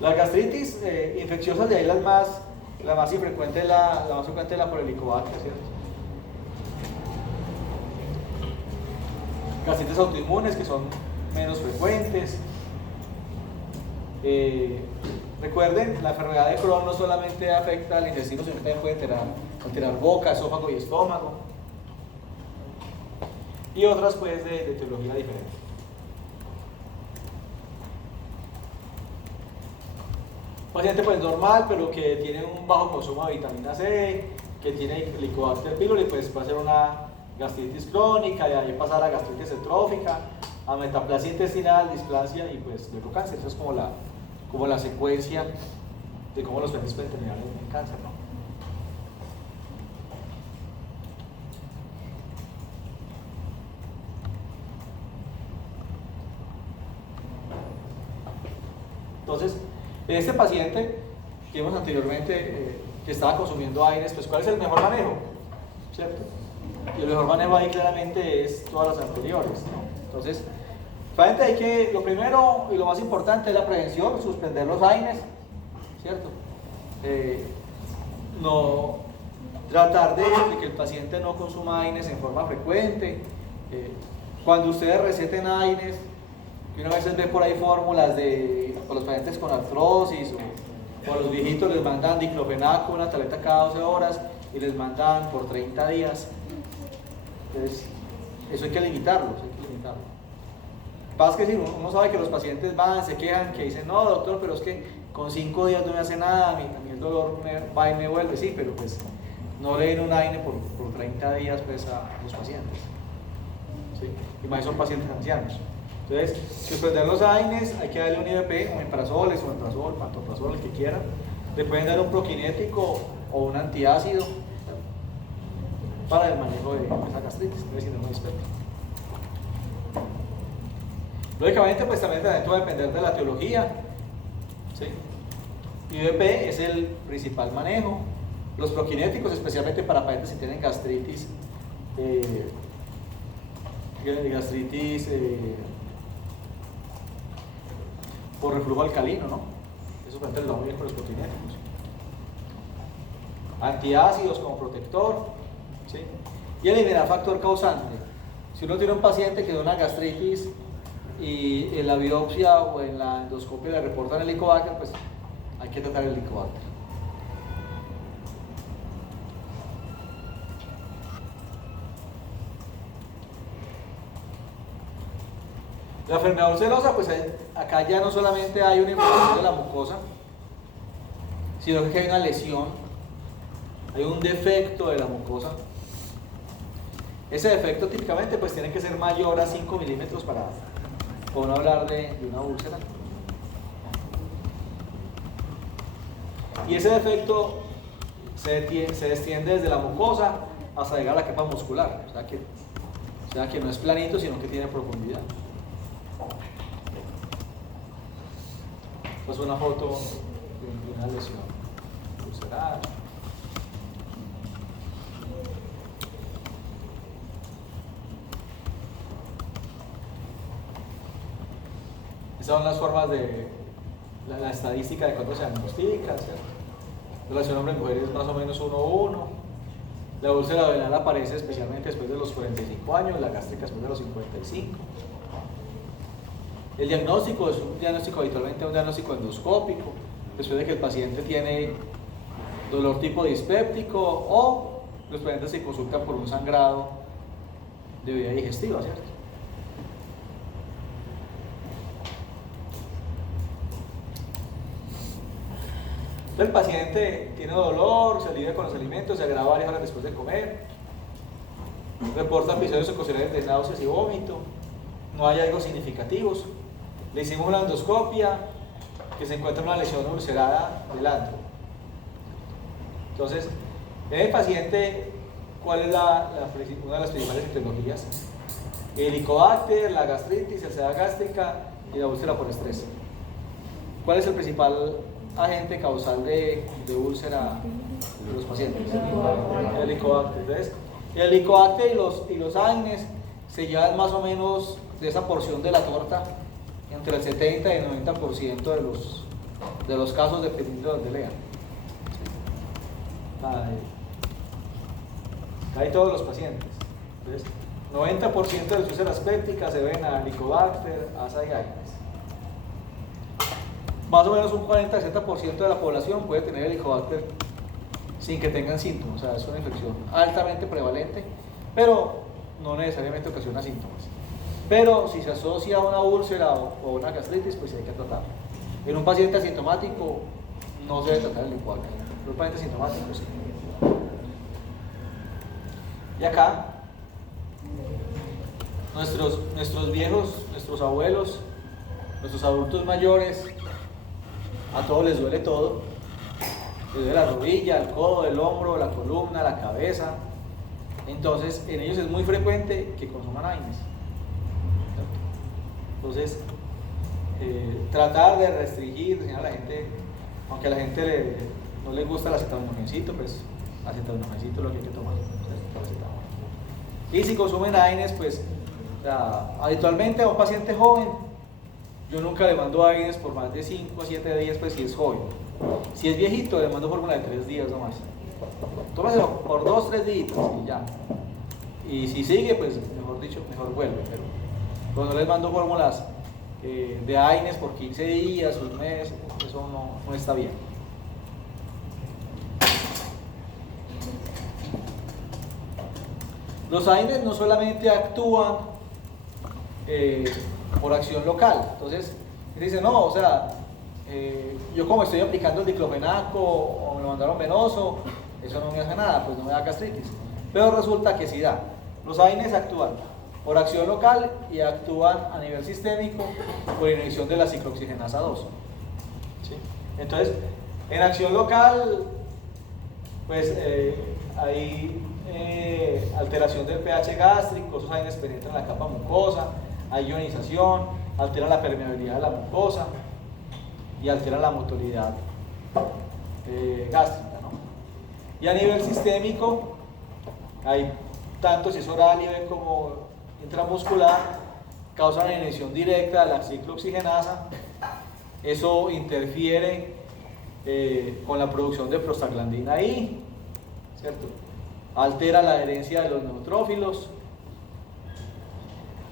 Las gastritis infecciosas, de ahí la más frecuente es la por helicobacter, ¿cierto? Gastritis autoinmunes, que son menos frecuentes. Recuerden, la enfermedad de Crohn no solamente afecta al intestino, sino que también puede alterar boca, esófago y estómago. Y otras pues de etiología diferente. Paciente pues normal, pero que tiene un bajo consumo de vitamina C, que tiene Helicobacter pylori, pues puede ser una gastritis crónica, y ahí pasar a gastritis estrófica, a metaplasia intestinal, displasia y pues luego cáncer. Eso es como la secuencia de cómo los pacientes pueden terminar en cáncer, ¿no? Entonces, en este paciente que vimos anteriormente que estaba consumiendo AINES, pues ¿cuál es el mejor manejo? ¿Cierto? Y el mejor manejo ahí claramente es todas las anteriores, ¿no? Entonces, lo primero y lo más importante es la prevención, suspender los AINES, ¿cierto? No tratar de que el paciente no consuma AINES en forma frecuente. Cuando ustedes receten AINES, que una vez ve por ahí fórmulas para los pacientes con artrosis o a los viejitos les mandan diclofenaco, una tableta cada 12 horas y les mandan por 30 días. Entonces, eso hay que limitarlo, Pasa que si uno sabe que los pacientes se quejan, que dicen, no doctor, pero es que con 5 días no me hace nada, a mí el dolor va y me vuelve, sí, pero pues no le den un AINE por 30 días pues, a los pacientes, ¿sí? Y más son pacientes ancianos. Entonces, suspender los AINES, hay que darle un IVP, omeprazol, esomeprazol, pantoprazol, el que quieran. Le pueden dar un prokinético o un antiácido para el manejo de esa gastritis, de síndrome dispéptico. Lógicamente, pues también va a depender de la etiología, ¿sí? IVP es el principal manejo. Los prokinéticos, especialmente para pacientes que tienen gastritis, por reflujo alcalino, ¿no? Eso frente lo bien con los prokinéticos. Antiácidos como protector, ¿sí? Y eliminar factor causante. Si uno tiene un paciente que tiene una gastritis y en la biopsia o en la endoscopia le reportan el Helicobacter, pues hay que tratar el Helicobacter. La enfermedad ulcerosa, pues acá ya no solamente hay una inflamación de la mucosa, sino que hay una lesión, hay un defecto de la mucosa. Ese defecto típicamente pues tiene que ser mayor a 5 milímetros para poder hablar de una úlcera. Y ese defecto se extiende desde la mucosa hasta llegar a la capa muscular, o sea que no es planito, sino que tiene profundidad. Pues una foto de una lesión ulceral. Esas son las formas de la estadística de cuánto se diagnostica, ¿cierto? relación hombre-mujer es más o menos 1:1. La úlcera duodenal aparece especialmente después de los 45 años, la gástrica después de los 55. El diagnóstico es un diagnóstico habitualmente un diagnóstico endoscópico, después de que el paciente tiene dolor tipo dispéptico o los pacientes se consultan por un sangrado de vía digestiva, ¿cierto? Entonces el paciente tiene dolor, se alivia con los alimentos, se agrava varias horas después de comer, reporta episodios ocasionales de náuseas y vómito, no hay hallazgos significativos. Le hicimos una endoscopia que se encuentra una lesión ulcerada del antro. Entonces, en el paciente, ¿cuál es una de las principales etiologías? El Helicobacter, la gastritis, la ansiedad gástrica y la úlcera por estrés. ¿Cuál es el principal agente causal de úlcera de los pacientes? El Helicobacter. Entonces, el Helicobacter y los AINES se llevan más o menos de esa porción de la torta entre el 70 y el 90% de los casos, dependiendo de donde lean. Hay todos los pacientes. Entonces, 90% de las úlceras pépticas se ven a Helicobacter, ASA y AINES. Más o menos un 40-60% de la población puede tener Helicobacter sin que tengan síntomas. O sea, es una infección altamente prevalente, pero no necesariamente ocasiona síntomas. Pero si se asocia a una úlcera o una gastritis, pues hay que tratarlo. En un paciente asintomático no se debe tratar el Helicobacter. En un paciente asintomático sí. Y acá, nuestros viejos, nuestros abuelos, nuestros adultos mayores, a todos les duele todo. Les duele la rodilla, el codo, el hombro, la columna, la cabeza. Entonces, en ellos es muy frecuente que consuman AINES. Entonces, tratar de restringir, enseñar a la gente, aunque a la gente no le gusta el acetaminofencito, pues acetaminofencito es lo que hay que tomar. Y si consumen AINES, pues habitualmente a un paciente joven, yo nunca le mando AINES por más de 5 a 7 días, pues si es joven. Si es viejito, le mando fórmula de 3 días nomás. Tómaselo por 2-3 días y ya. Y si sigue, pues mejor dicho, mejor vuelve. Pero cuando les mando fórmulas de AINES por 15 días, un mes, eso no está bien. Los AINES no solamente actúan por acción local. Entonces, dice, no, o sea, yo como estoy aplicando el diclofenaco o me lo mandaron venoso, eso no me hace nada, pues no me da gastritis. Pero resulta que sí da. Los AINES actúan por acción local y actúan a nivel sistémico por inhibición de la ciclooxigenasa 2. ¿Sí? Entonces, en acción local, pues hay alteración del pH gástrico, esos AINES penetran la capa mucosa, hay ionización, alteran la permeabilidad de la mucosa y alteran la motilidad gástrica, ¿no? Y a nivel sistémico, hay tanto si es oral como intramuscular, causan la inhibición directa de la ciclooxigenasa. Eso interfiere con la producción de prostaglandina I, ¿cierto? Altera la adherencia de los neutrófilos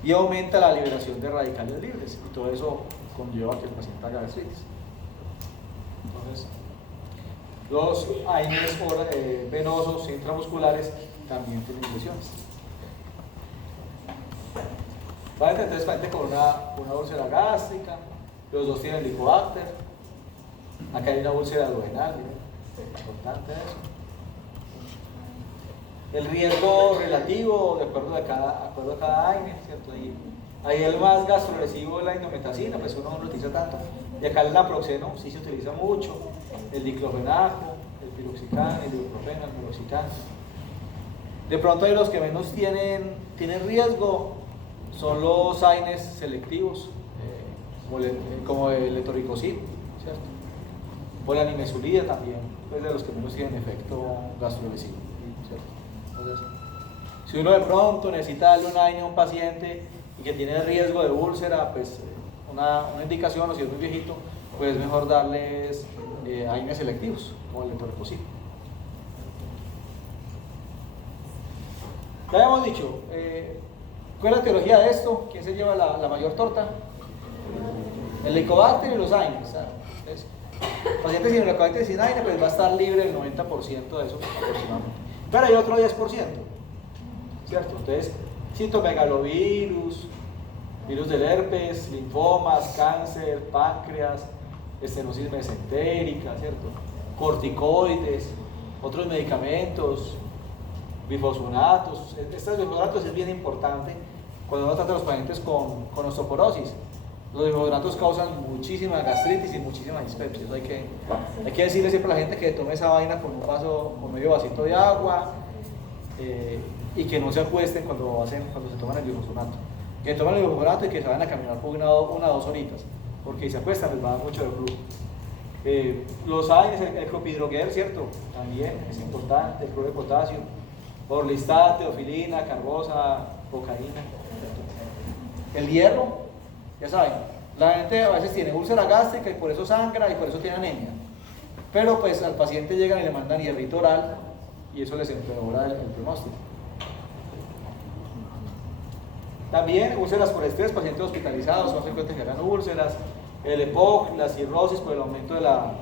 y aumenta la liberación de radicales libres, y todo eso conlleva a que el paciente haga gastritis. Entonces, los AINES venosos intramusculares también tienen lesiones. Entonces, paciente con una úlcera gástrica, los dos tienen Helicobacter, acá hay una úlcera duodenal, miren, importante eso. El riesgo relativo, de acuerdo a cada AINE, ¿cierto? Ahí el más gastrolesivo es la indometacina, pues uno no lo utiliza tanto. Y acá el naproxeno sí se utiliza mucho, el diclofenaco, el piroxicam, el ibuprofeno, el piroxicam. De pronto hay los que menos tienen riesgo, son los AINES selectivos, como el etoricosib, ¿cierto? O la nimesulida también, pues de los que menos tienen efecto gastrolesivo, ¿cierto? Entonces, si uno de pronto necesita darle un AINE a un paciente y que tiene riesgo de úlcera, pues una indicación, o si es muy viejito, pues es mejor darles AINES selectivos, como el entorpecito. Ya hemos dicho, ¿cuál es la teología de esto? ¿Quién se lleva la mayor torta? El Helicobacter y los AINES. Entonces, pacientes sin Helicobacter y sin AINES, pues va a estar libre el 90% de eso aproximadamente. Pero hay otro 10%, ¿cierto? Entonces, citomegalovirus, virus del herpes, linfomas, cáncer, páncreas, estenosis mesentérica, ¿cierto? Corticoides, otros medicamentos, bifosfonatos. Estos bifosfonatos es bien importante cuando uno trata a los pacientes con osteoporosis. Los bifosfonatos causan muchísima gastritis y muchísima dispepsia. Eso hay que decirle siempre a la gente que tome esa vaina con un vaso, con medio vasito de agua, y que no se acuesten cuando se toman el bifosfonato. Que tomen el bifosfonato y que se vayan a caminar por una o 2 horitas, porque si se acuestan les va a dar mucho reflujo. Los AINES, el clopidogrel, ¿cierto? También es importante, el cloruro de potasio, orlistat, teofilina, carbosa, cocaína. El hierro, ya saben, la gente a veces tiene úlcera gástrica y por eso sangra y por eso tiene anemia. Pero pues al paciente llegan y le mandan hierrito oral y eso les empeora el pronóstico. También úlceras por estrés, pacientes hospitalizados, son frecuentes que hagan úlceras. El EPOC, la cirrosis por el aumento de la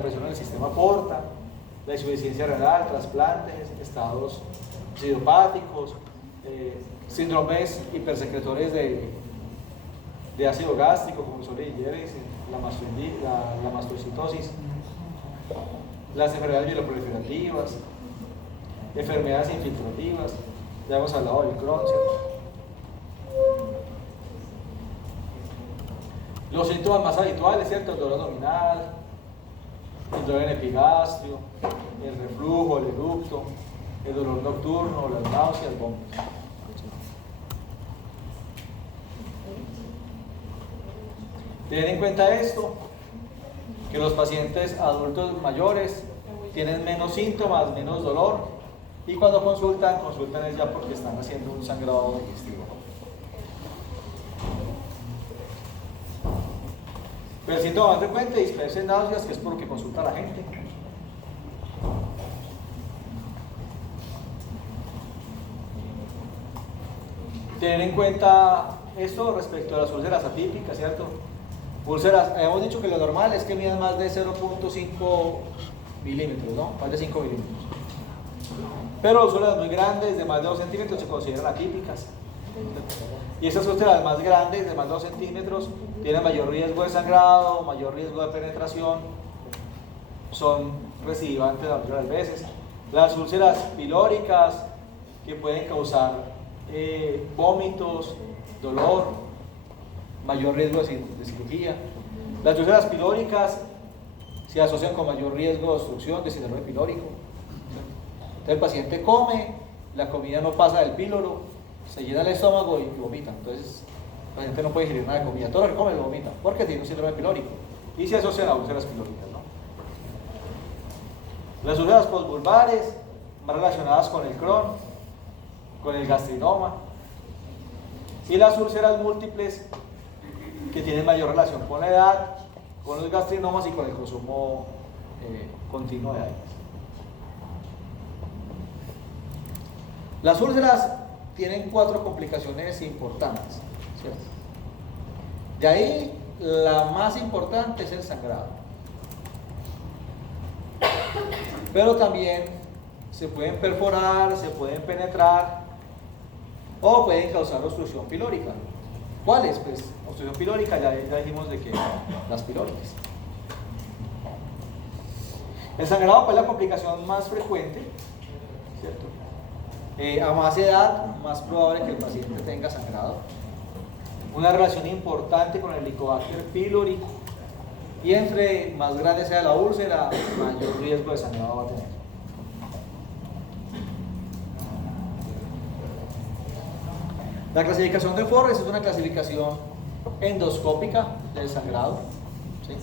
presión en el sistema porta, la insuficiencia renal, trasplantes, estados idiopáticos, síndromes hipersecretores de ácido gástrico, como son la mastocitosis, las enfermedades mieloproliferativas, enfermedades infiltrativas, ya hemos hablado del Crohn, ¿cierto? Los síntomas más habituales, ¿cierto? El dolor abdominal, el dolor en epigastrio, el reflujo, el eructo, el dolor nocturno, las náuseas, vómitos. Tener en cuenta esto, que los pacientes adultos mayores tienen menos síntomas, menos dolor, y cuando consultan es ya porque están haciendo un sangrado digestivo. Pero el síntoma más frecuente, dispersia en náuseas, que es por lo que consulta la gente. Tener en cuenta esto respecto a las úlceras atípicas, ¿cierto? Úlceras, hemos dicho que lo normal es que midan más de 0.5 milímetros, ¿no? Más de 5 milímetros. Pero úlceras muy grandes, de más de 2 centímetros, se consideran atípicas. Y esas úlceras más grandes, de más de 2 centímetros, tienen mayor riesgo de sangrado, mayor riesgo de penetración, son recidivantes la mayoría de las veces. Las úlceras pilóricas, que pueden causar vómitos, dolor, mayor riesgo de cirugía. Las úlceras pilóricas se asocian con mayor riesgo de obstrucción de síndrome pilórico. Entonces el paciente come, la comida no pasa del píloro, se llena el estómago y vomita. Entonces el paciente no puede digerir nada de comida, todo lo que come lo vomita, porque tiene un síndrome pilórico y se asocian a úlceras pilóricas, ¿no? Las úlceras postvulvares, más relacionadas con el Crohn, con el gastrinoma, y las úlceras múltiples, que tienen mayor relación con la edad, con los gastrinomas y con el consumo continuo de AINES. Las úlceras tienen 4 complicaciones importantes, ¿cierto? De ahí, la más importante es el sangrado. Pero también se pueden perforar, se pueden penetrar o pueden causar obstrucción pilórica. ¿Cuáles? Pues obstrucción pilórica, ya dijimos de que las pilóricas. El sangrado pues, es la complicación más frecuente, ¿cierto? A más edad, más probable que el paciente tenga sangrado. Una relación importante con el Helicobacter pylori, y entre más grande sea la úlcera, mayor riesgo de sangrado va a tener. La clasificación de Forres es una clasificación endoscópica del sangrado, ¿sí?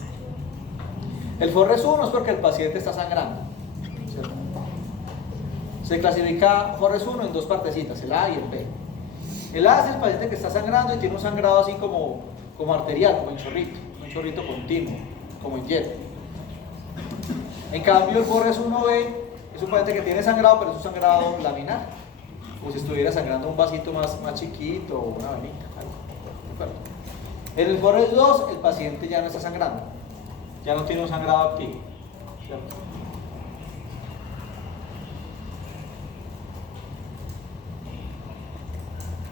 El Forres 1 es porque el paciente está sangrando, ¿cierto? Se clasifica Forres 1 en 2 partecitas, el A y el B. El A es el paciente que está sangrando y tiene un sangrado así como arterial, como en chorrito, un chorrito continuo, como en jet. En cambio, el Forres 1B es un paciente que tiene sangrado, pero es un sangrado laminar, como si estuviera sangrando un vasito más chiquito o una venita, algo. En el Forres 2, el paciente ya no está sangrando, ya no tiene un sangrado activo, ¿cierto?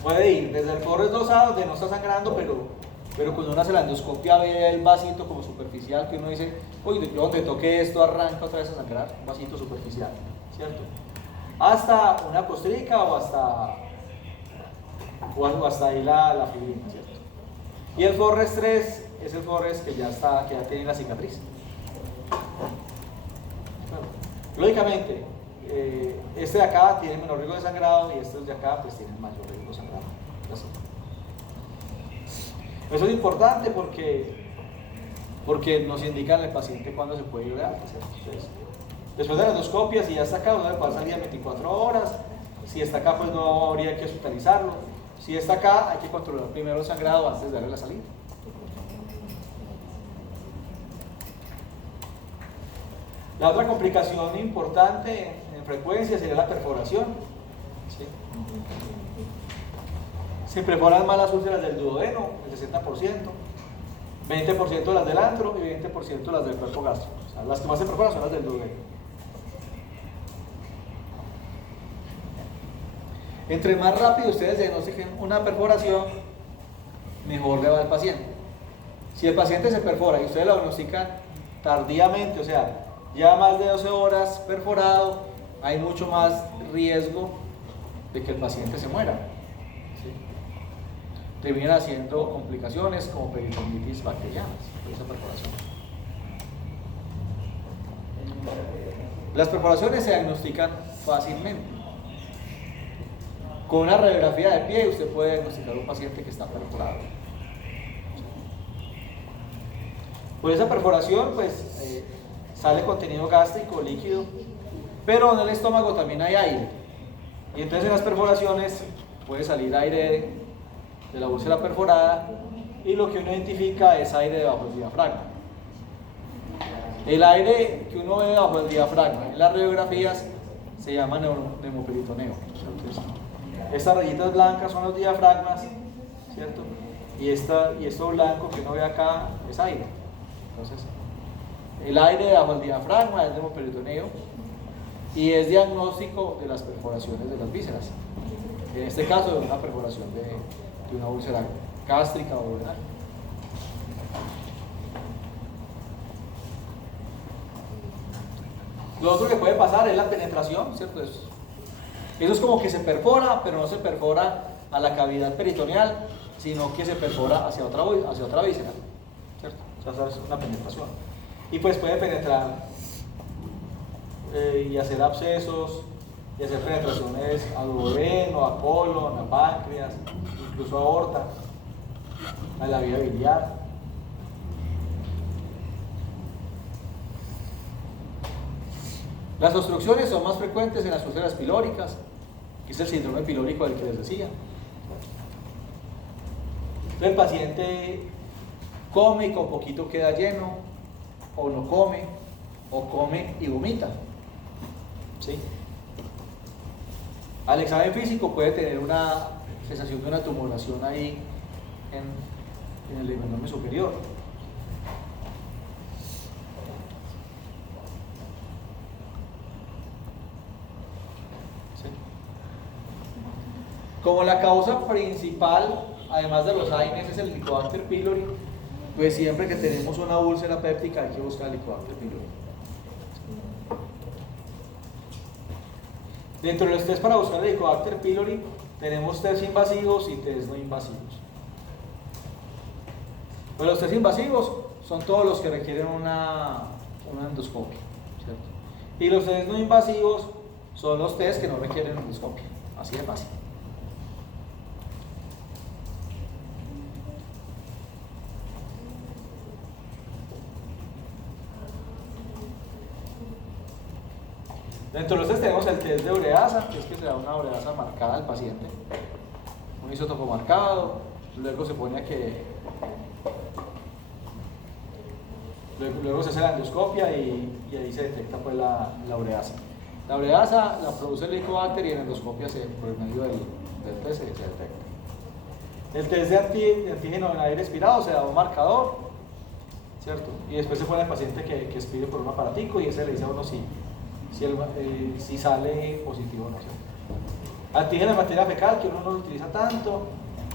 Puede ir desde el Forres 2A, donde no está sangrando, pero cuando uno hace la endoscopia ve el vasito como superficial, que uno dice, uy, yo donde toque esto arranca otra vez a sangrar, un vasito superficial, ¿cierto? Hasta una costrica o hasta ahí la fibrina, ¿cierto? Y el Forres 3 es el Forres que ya tiene la cicatriz. Bueno, lógicamente, este de acá tiene menor riesgo de sangrado y estos de acá pues tienen mayor riesgo de sangrado. Así. Eso es importante porque nos indican al paciente cuándo se puede ir de alta, ¿cierto? Entonces, después de las endoscopias, si ya está acá, uno le pasa el día 24 horas. Si está acá, pues no habría que hospitalizarlo. Si está acá, hay que controlar primero el sangrado antes de darle la salida. La otra complicación importante en frecuencia sería la perforación. ¿Sí? Se perforan más las úlceras del duodeno, el 60%, 20% las del antro y 20% las del cuerpo gástrico. O sea, las que más se perforan son las del duodeno. Entre más rápido ustedes diagnostiquen una perforación, mejor le va al paciente. Si el paciente se perfora y ustedes lo diagnostican tardíamente, o sea, ya más de 12 horas perforado, hay mucho más riesgo de que el paciente se muera. ¿Sí? Terminan haciendo complicaciones como peritonitis bacterianas por esa perforación. Las perforaciones se diagnostican fácilmente. Con una radiografía de pie usted puede diagnosticar un paciente que está perforado. Por esa perforación pues sale contenido gástrico, líquido, pero en el estómago también hay aire. Y entonces en las perforaciones puede salir aire de la úlcera perforada y lo que uno identifica es aire debajo del diafragma. El aire que uno ve debajo del diafragma en las radiografías se llama neumoperitoneo. Entonces, estas rayitas blancas son los diafragmas, ¿cierto? Y esto blanco que uno ve acá es aire. Entonces, el aire debajo del diafragma es neumoperitoneo y es diagnóstico de las perforaciones de las vísceras. En este caso, de una perforación de una úlcera gástrica o duodenal. Lo otro que puede pasar es la penetración, ¿cierto? Eso es como que se perfora, pero no se perfora a la cavidad peritoneal, sino que se perfora hacia otra víscera, ¿cierto? O sea, es una penetración. Y pues puede penetrar y hacer abscesos, y hacer penetraciones a duodeno, a colon, a páncreas, incluso a aorta, a la vía biliar. Las obstrucciones son más frecuentes en las úlceras pilóricas, que es el síndrome pilórico del que les decía. Entonces el paciente come y con poquito queda lleno, o no come, o come y vomita. ¿Sí? Al examen físico puede tener una sensación de una tumoración ahí en el epidermis superior. ¿Sí? Como la causa principal, además de los AINES, es el Helicobacter pylori, pues siempre que tenemos una úlcera péptica hay que buscar el Helicobacter pylori. Dentro de los test para buscar el Helicobacter pylori tenemos test invasivos y test no invasivos. Pero los test invasivos son todos los que requieren una endoscopia, ¿cierto? Y los test no invasivos son los test que no requieren endoscopia, así de fácil. Dentro de los test tenemos el test de ureasa, que es que se da una ureasa marcada al paciente, un isótopo marcado, luego se pone a que Luego se hace la endoscopia y ahí se detecta pues la ureasa. La ureasa la produce el Helicobacter y en endoscopia por el medio del test se detecta. El test de antígeno en aire expirado se da un marcador, ¿cierto? Y después se pone al paciente que expire por un aparatico y ese le dice a uno si sale positivo o no. ¿Cierto? Antígeno en materia fecal, que uno no lo utiliza tanto.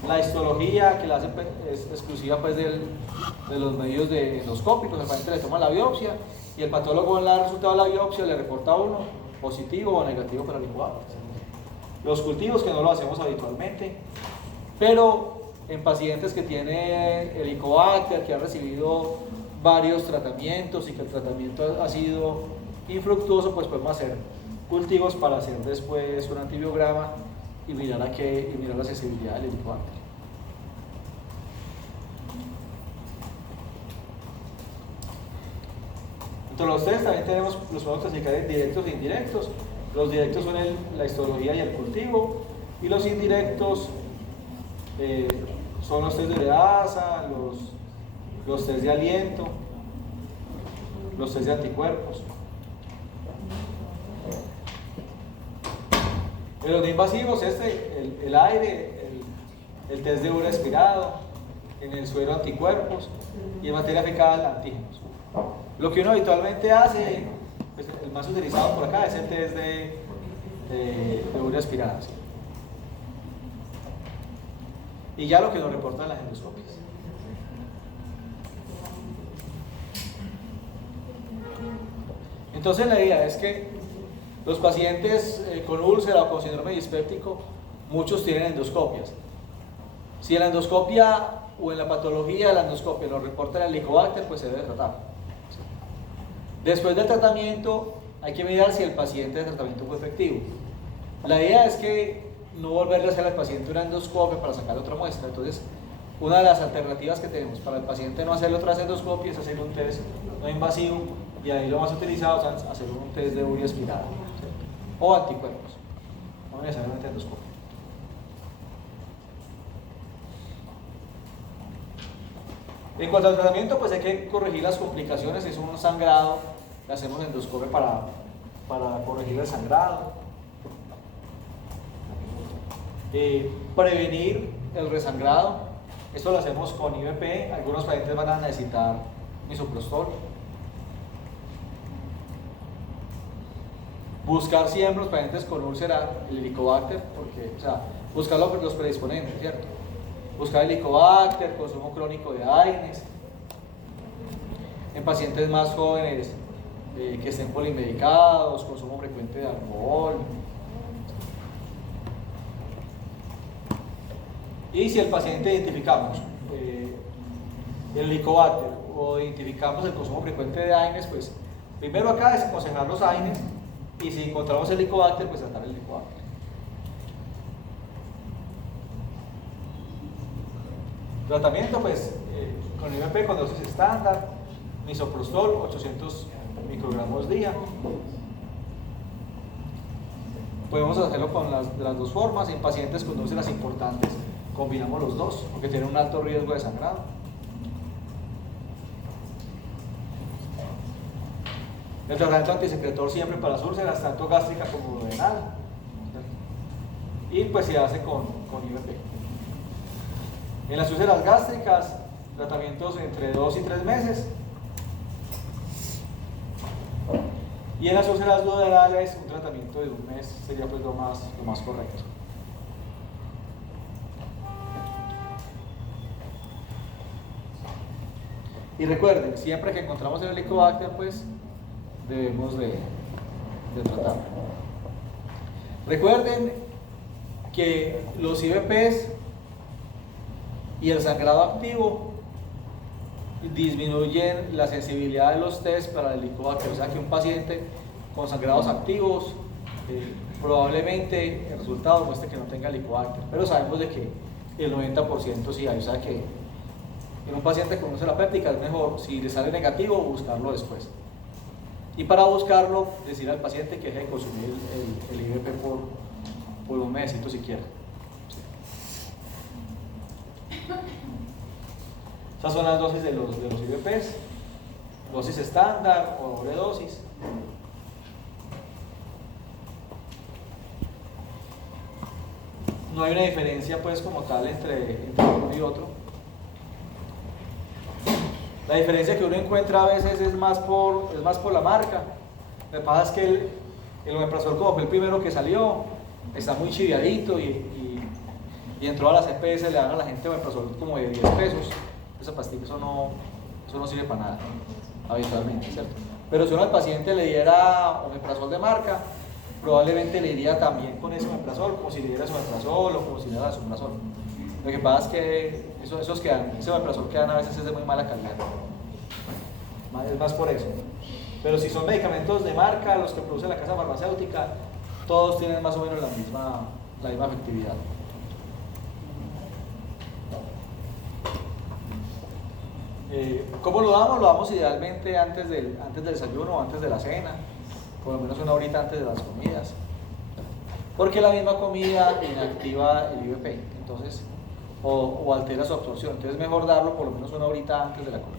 La histología, que la hace es exclusiva pues, de los medios endoscópicos. El paciente le toma la biopsia y el patólogo en el resultado de la biopsia le reporta a uno positivo o negativo para el Helicobacter. Los cultivos, que no lo hacemos habitualmente, pero en pacientes que tienen Helicobacter, que han recibido varios tratamientos y que el tratamiento ha sido infructuoso, pues podemos hacer cultivos para hacer después un antibiograma y mirar la sensibilidad del Helicobacter. Entre los test también tenemos los podemos clasificar directos e indirectos. Los directos son la histología y el cultivo, y los indirectos son los test de ureasa, los test de aliento, los test de anticuerpos. En los no invasivos, el aire, el test de urea expirado, en el suero anticuerpos y en materia fecal antígenos. Lo que uno habitualmente hace, pues el más utilizado por acá es el test de urea expirada. ¿Sí? Y ya lo que nos reportan las endoscopias. Entonces la idea es que los pacientes con úlcera o con síndrome dispéptico, muchos tienen endoscopias. Si en la endoscopia o en la patología de la endoscopia nos reportan el Helicobacter, pues se debe tratar. Después del tratamiento hay que mirar si el paciente de tratamiento fue efectivo. La idea es que no volverle a hacer al paciente una endoscopia para sacar otra muestra. Entonces, una de las alternativas que tenemos para el paciente no hacerle otras endoscopias es hacer un test no invasivo, y ahí lo más utilizado es hacer un test de urea expirada, ¿cierto? O anticuerpos, no necesariamente endoscopia. En cuanto al tratamiento, pues hay que corregir las complicaciones. Si es un sangrado, le hacemos endoscopia para corregir el sangrado. Prevenir el resangrado, esto lo hacemos con IVP. Algunos pacientes van a necesitar misoprostol. Buscar siempre los pacientes con úlcera el Helicobacter, porque, buscar los predisponentes, ¿cierto? Buscar el Helicobacter, consumo crónico de AINES. En pacientes más jóvenes que estén polimedicados, consumo frecuente de alcohol. Y si el paciente identificamos el Helicobacter o identificamos el consumo frecuente de AINES, pues primero acá es aconsejar los AINES, y si encontramos el Helicobacter, pues tratar el Helicobacter. Tratamiento, pues con IVP con dosis estándar, misoprostol 800 microgramos día. Podemos hacerlo con las dos formas. En pacientes con úlceras importantes combinamos los dos, porque tienen un alto riesgo de sangrado. El tratamiento antisecretor siempre para las úlceras, tanto gástrica como duodenal. Y pues se hace con IVP. En las úlceras gástricas, tratamientos entre 2 y 3 meses. Y en las úlceras duodenales, un tratamiento de 1 mes sería pues lo más correcto. Y recuerden, siempre que encontramos el Helicobacter, pues debemos de tratarlo. Recuerden que los IVPs y el sangrado activo disminuyen la sensibilidad de los test para el Helicobacter. O sea que un paciente con sangrados activos probablemente el resultado muestre que no tenga Helicobacter, pero sabemos de que el 90% sí hay. O sea que en un paciente con úlcera péptica es mejor, si le sale negativo, buscarlo después. Y para buscarlo, decir al paciente que deje de consumir el IVP por 1 mesito siquiera. Esas son las dosis de los IVPs. dosis estándar o doble dosis. No hay una diferencia pues como tal entre uno y otro. La diferencia que uno encuentra a veces es más por la marca. Lo que pasa es que el omeprazol, como fue el primero que salió, está muy chiviadito y en todas las EPS le dan a la gente omeprazol como de 10 pesos. Esa pastilla, eso no sirve para nada, habitualmente, ¿cierto? Pero si uno al paciente le diera omeprazol de marca, probablemente le iría también con ese omeprazol, como si le diera omeprazol o como si le diera omeprazol. Lo que pasa es que ese omeprazol que dan a veces es de muy mala calidad. Es más por eso. Pero si son medicamentos de marca, los que produce la casa farmacéutica, todos tienen más o menos la misma efectividad. ¿Cómo lo damos? Lo damos idealmente antes del desayuno o antes de la cena, por lo menos una horita antes de las comidas, porque la misma comida inactiva el IVP, entonces, o altera su absorción. Entonces es mejor darlo por lo menos una horita antes de la comida.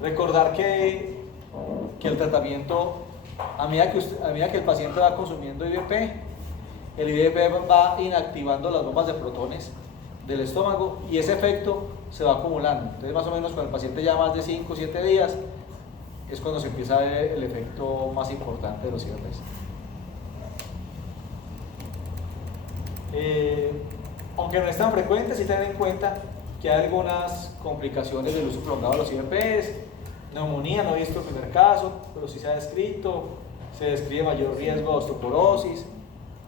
Recordar que el tratamiento, a medida que el paciente va consumiendo IVP, el IVP va inactivando las bombas de protones del estómago y ese efecto se va acumulando. Entonces más o menos cuando el paciente ya más de 5 o 7 días es cuando se empieza a ver el efecto más importante de los IVPs. Aunque no es tan frecuente, sí tener en cuenta que hay algunas complicaciones del uso prolongado de los IVPs. Neumonía, no he visto el primer caso, pero sí se ha descrito. Se describe mayor riesgo de osteoporosis,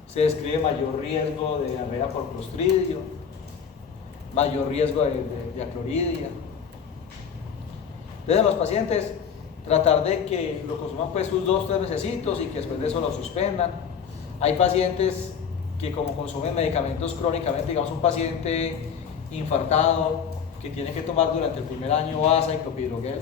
se describe mayor riesgo de diarrea por clostridio, mayor riesgo de acloridia. Entonces, los pacientes, tratar de que lo consuman pues sus 2 o 3 mesecitos y que después de eso lo suspendan. Hay pacientes que como consumen medicamentos crónicamente, digamos un paciente infartado que tiene que tomar durante el primer año ASA y clopidogrel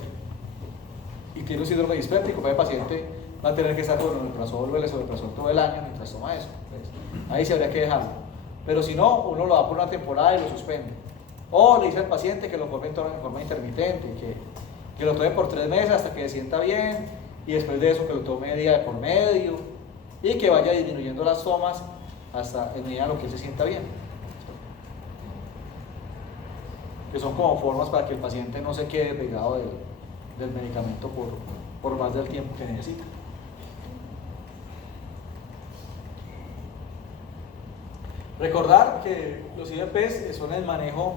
y tiene un síndrome dispéptico, pues el paciente va a tener que estar con el omeprazol o el esomeprazol todo el año mientras toma eso. Pues, ahí sí habría que dejarlo. Pero si no, uno lo da por una temporada y lo suspende. O le dice al paciente que lo tome en forma intermitente, que lo tome por 3 meses hasta que se sienta bien y después de eso que lo tome día por medio y que vaya disminuyendo las tomas hasta en medida de lo que él se sienta bien. Que son como formas para que el paciente no se quede pegado del medicamento por más del tiempo que necesita. Recordar que los IVPs son el manejo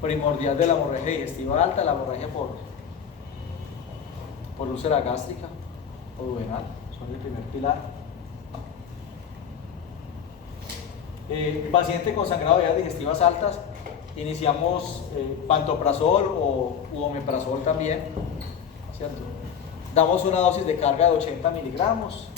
primordial de la hemorragia digestiva alta, la hemorragia por úlcera gástrica o duodenal, son el primer pilar. Paciente con sangrado de vías digestivas altas, iniciamos pantoprazol o omeprazol también, ¿cierto? Damos una dosis de carga de 80 miligramos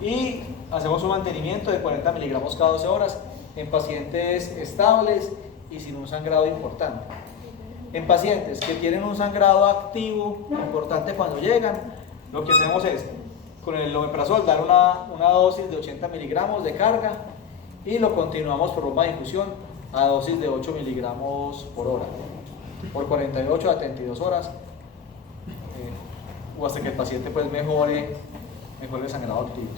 y hacemos un mantenimiento de 40 miligramos cada 12 horas en pacientes estables y sin un sangrado importante. En pacientes que tienen un sangrado activo importante cuando llegan, lo que hacemos es con el omeprazol dar una dosis de 80 miligramos de carga y lo continuamos por bomba de infusión a dosis de 8 miligramos por hora, por 48 a 32 horas, o hasta que el paciente pues mejore el sangrado activo.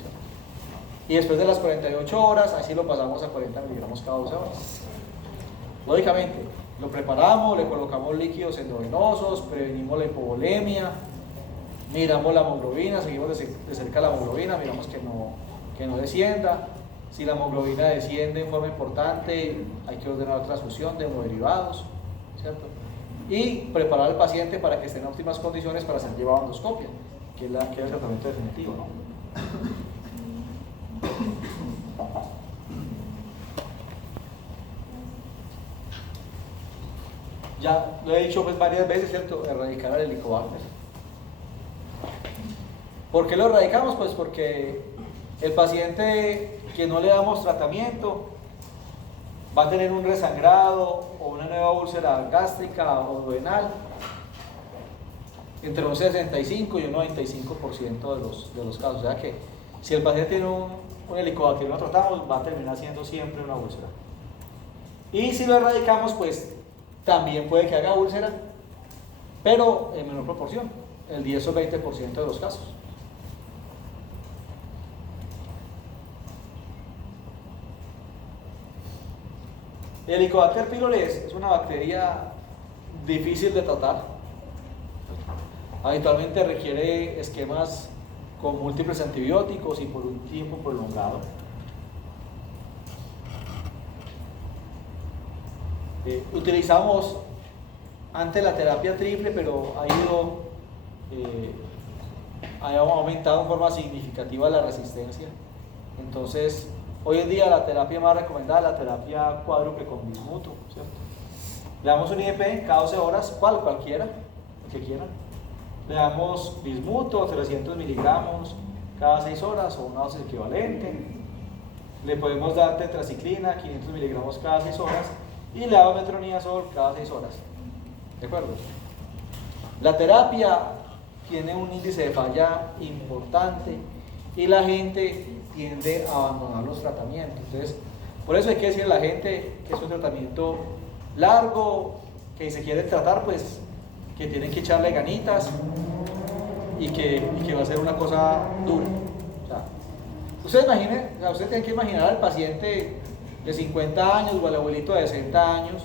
Y después de las 48 horas, así lo pasamos a 40 miligramos cada 12 horas. Lógicamente, lo preparamos, le colocamos líquidos endovenosos, prevenimos la hipovolemia, miramos la hemoglobina, seguimos de cerca la hemoglobina, miramos que no descienda. Si la hemoglobina desciende en forma importante, hay que ordenar transfusión de hemoderivados, ¿cierto? Y preparar al paciente para que esté en óptimas condiciones para ser llevado a endoscopia, que es el tratamiento definitivo, ¿no? Ya lo he dicho pues varias veces, ¿cierto? Erradicar el helicobacter. ¿Por qué lo erradicamos? Pues porque el paciente que no le damos tratamiento va a tener un resangrado o una nueva úlcera gástrica o duodenal entre un 65 y un 95% de los casos. O sea que si el paciente tiene un helicobacter y lo tratamos, va a terminar siendo siempre una úlcera. Y si lo erradicamos, pues también puede que haga úlcera, pero en menor proporción, el 10 o 20% de los casos. El Helicobacter pylori es una bacteria difícil de tratar. Habitualmente requiere esquemas con múltiples antibióticos y por un tiempo prolongado. Utilizamos antes la terapia triple, pero ha aumentado en forma significativa la resistencia. Entonces, hoy en día la terapia más recomendada es la terapia cuádruple con bismuto, ¿cierto? Le damos un IEP cada 12 horas, cualquiera, el que quieran. Le damos bismuto, 300 miligramos cada 6 horas o una dosis equivalente. Le podemos dar tetraciclina, 500 miligramos cada 6 horas. Y le damos metronidazol cada 6 horas. ¿De acuerdo? La terapia tiene un índice de falla importante y la gente tiende a abandonar los tratamientos. Entonces, por eso hay que decirle a la gente que es un tratamiento largo, que si se quiere tratar, pues que tienen que echarle ganitas y que va a ser una cosa dura. O sea, usted tiene que imaginar al paciente de 50 años o al abuelito de 60 años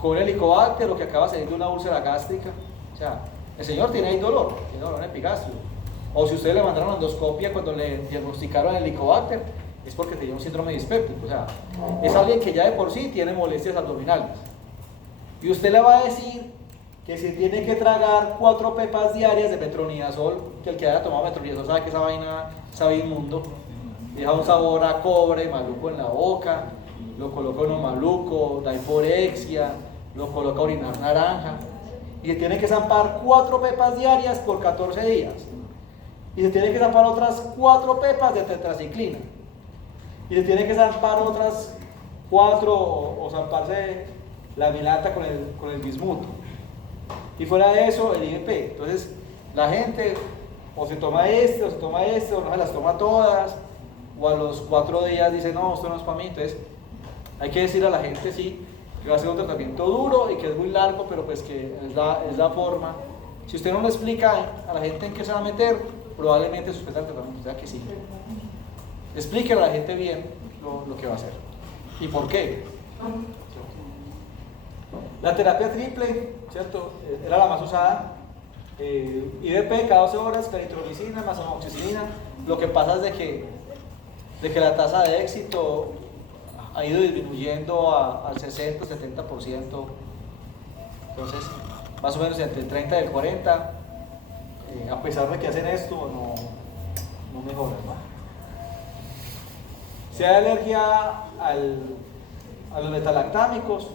con el Helicobacter o que acaba de salir de una úlcera gástrica. O sea, el señor tiene ahí dolor, tiene dolor en epigastrio. O si ustedes le mandaron endoscopia cuando le diagnosticaron el Helicobacter, es porque tenía un síndrome dispéptico. O sea, es alguien que ya de por sí tiene molestias abdominales. Y usted le va a decir que si tiene que tragar 4 pepas diarias de metronidazol, que el que haya tomado metronidazol sabe que esa vaina sabe inmundo, deja un sabor a cobre, maluco en la boca, lo coloca uno maluco, da hiporexia, lo coloca a orinar naranja, y se tiene que zampar 4 pepas diarias por 14 días, y se tiene que zampar otras 4 pepas de tetraciclina, y se tiene que zampar otras 4 o zamparse la milanta con el bismuto, y fuera de eso el IEP. Entonces la gente o se toma o se toma o no se las toma todas, o a los 4 días dice no, esto no es para mí. Entonces hay que decir a la gente sí, que va a ser un tratamiento duro y que es muy largo, pero pues que es la forma. Si usted no le explica a la gente en qué se va a meter, probablemente suspenda el tratamiento. O sea que sí, explíquele a la gente bien lo que va a hacer y por qué. La terapia triple, ¿cierto? Era la más usada. IVP cada 12 horas, claritromicina más amoxicilina. Lo que pasa es de que la tasa de éxito ha ido disminuyendo al 60-70%. Entonces, más o menos entre el 30 y el 40, a pesar de que hacen esto, no mejoran, ¿no? Si hay alergia a los metalactámicos,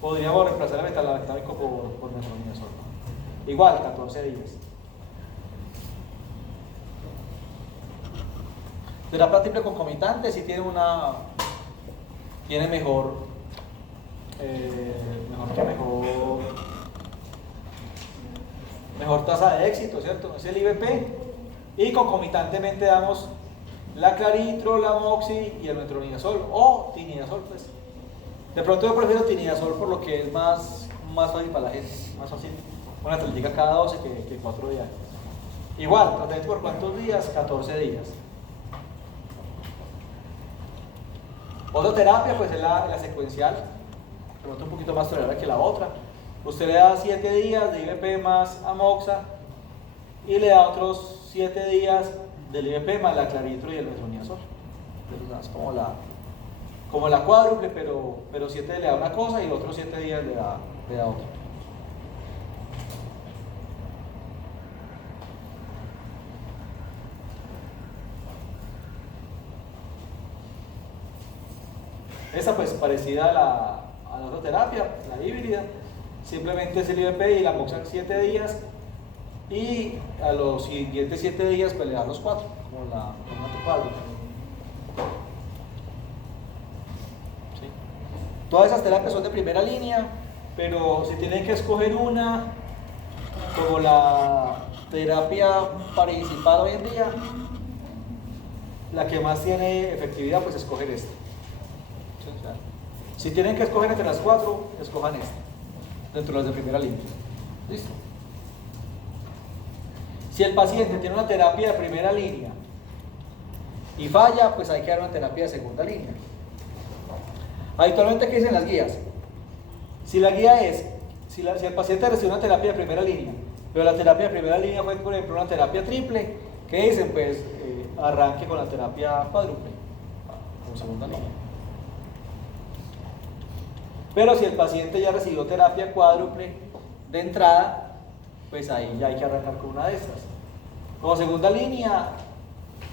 podríamos reemplazar el metalactámico por metronidazol, ¿no? Igual, 14 días. Terapia triple concomitante sí tiene mejor tasa de éxito, ¿cierto? Es el IVP, y concomitantemente damos la claritro, la moxi y el metronidazol o tinidazol, pues. De pronto yo prefiero tinidazol por lo que es más fácil para la gente, más fácil una atlética cada 12 que 4 días. Igual, tratamiento por cuántos días, 14 días. Otra terapia pues es la secuencial, de pronto un poquito más tolerable que la otra. Usted le da 7 días de IVP más amoxa y le da otros 7 días del IVP más la claritro y el metronidazol. Es como la cuádruple, pero 7 le da una cosa y otros 7 días le da otra. Esta pues parecida a la otra terapia, la híbrida, simplemente es el IVP y la amoxan 7 días y a los siguientes 7 días pues le dan los 4, como la cuádruple. ¿Sí? Todas esas terapias son de primera línea, pero si tienen que escoger una como la terapia principal hoy en día, la que más tiene efectividad, pues escoger esta. ¿Sí? O sea, si tienen que escoger entre las 4, escojan esta, dentro de las de primera línea. ¿Listo? Si el paciente tiene una terapia de primera línea y falla, pues hay que dar una terapia de segunda línea. Habitualmente, ¿qué dicen las guías? Si la guía es, si el paciente recibe una terapia de primera línea, pero la terapia de primera línea fue, por ejemplo, una terapia triple, ¿qué dicen? Pues arranque con la terapia cuádruple, como segunda línea. Pero si el paciente ya recibió terapia cuádruple de entrada, pues ahí ya hay que arrancar con una de estas. Como segunda línea,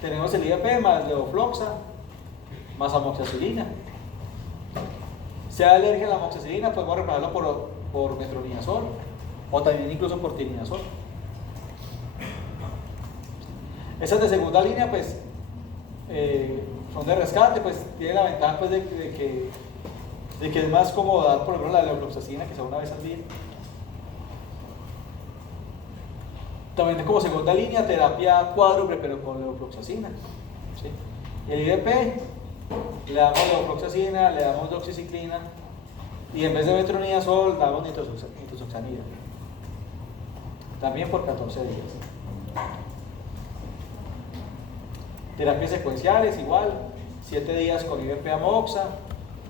tenemos el IVP más levofloxa, más amoxicilina. Si hay alergia a la amoxicilina, podemos reemplazarlo por metronidazol o también incluso por tirinazol. Esas de segunda línea, pues, son de rescate, pues tiene la ventaja pues, de que es más cómodo dar, por ejemplo, la levofloxacina, que sea una vez al día. También como segunda línea, terapia cuádruple, pero con levofloxacina. ¿Sí? El IVP, le damos levofloxacina, le damos doxiciclina, y en vez de metronidazol, damos nitazoxanida. También por 14 días. Terapias secuenciales, igual, 7 días con IVP amoxa,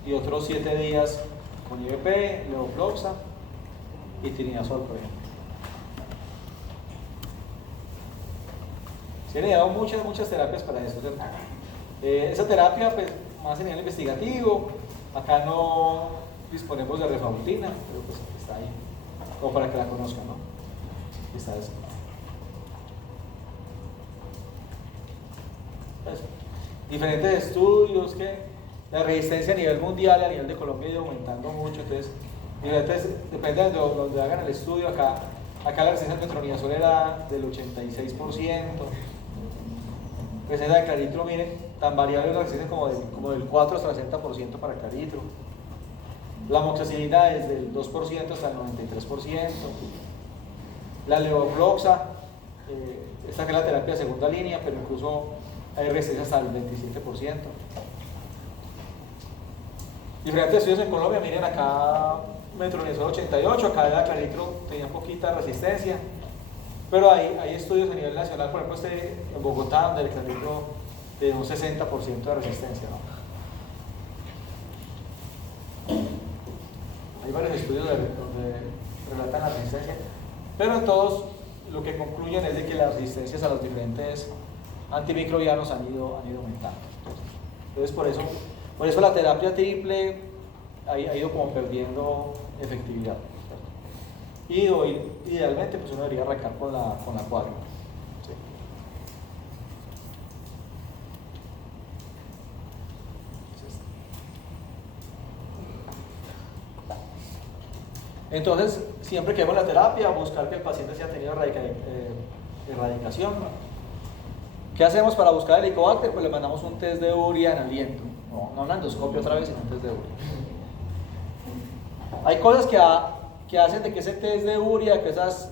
y otros 7 días con IVP, levofloxa y tirinazol, por ejemplo. Se han dado muchas terapias para eso, ¿cierto? Esa terapia, pues, más a nivel investigativo, acá no disponemos de rifabutina, pero pues está ahí, como para que la conozcan, ¿no? Está eso. Pues, diferentes estudios que la resistencia a nivel mundial y a nivel de Colombia ha ido aumentando mucho, entonces depende de donde hagan el estudio. Acá la resistencia al metronidazol era del 86%, resistencia de claritro, miren, tan variable la resistencia como del 4 hasta el 60% para claritro. La amoxicilina desde el 2% hasta el 93%. La levofloxa, esta que es la terapia de segunda línea, pero incluso hay resistencia hasta el 27%. Diferentes estudios en Colombia, miren acá metronidazol 88, acá la claritro tenía poquita resistencia, pero hay estudios a nivel nacional, por ejemplo en Bogotá, donde el claritro tiene un 60% de resistencia, ¿no? Hay varios estudios donde relatan la resistencia, pero en todos lo que concluyen es de que las resistencias a los diferentes antimicrobianos han ido aumentando. Entonces por eso la terapia triple ha ido como perdiendo efectividad, ¿cierto? Y idealmente pues uno debería arrancar con la cuádruple. ¿Sí? Entonces, siempre que vemos la terapia, buscar que el paciente se haya tenido erradicación. ¿Qué hacemos para buscar el Helicobacter? Pues le mandamos un test de urea en aliento. No una endoscopia otra vez, sino un test de urea. Hay cosas que hacen de que ese test de urea, que esas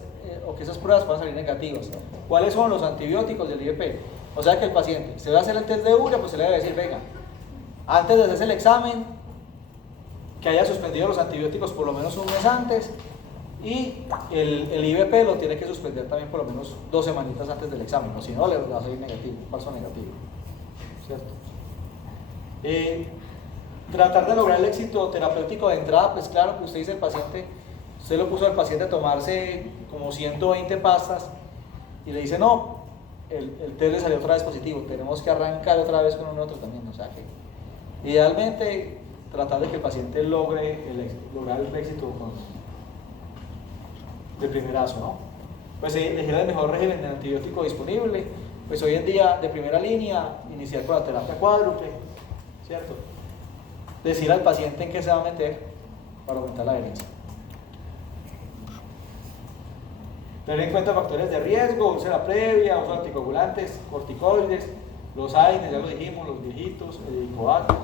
pruebas puedan salir negativas. ¿Cuáles son los antibióticos del IVP? O sea que el paciente se va a hacer el test de urea, pues se le debe decir, venga, antes de hacerse el examen, que haya suspendido los antibióticos por lo menos un mes antes, y el IVP lo tiene que suspender también por lo menos 2 semanitas antes del examen, o si no le va a salir negativo, falso negativo, ¿cierto? Tratar de lograr el éxito terapéutico de entrada, pues claro que usted dice usted lo puso al paciente a tomarse como 120 pastas y le dice no, el test le salió otra vez positivo, tenemos que arrancar otra vez con un otro también, o sea que idealmente tratar de que el paciente lograr el éxito de primerazo, ¿no? Pues elegir el mejor régimen de antibiótico disponible, pues hoy en día de primera línea iniciar con la terapia cuádruple, ¿cierto? Decir al paciente en qué se va a meter para aumentar la adherencia. Tener en cuenta factores de riesgo, úlcera previa, uso de anticoagulantes, corticoides, los AINES, ya lo dijimos, los viejitos, el Helicobacter,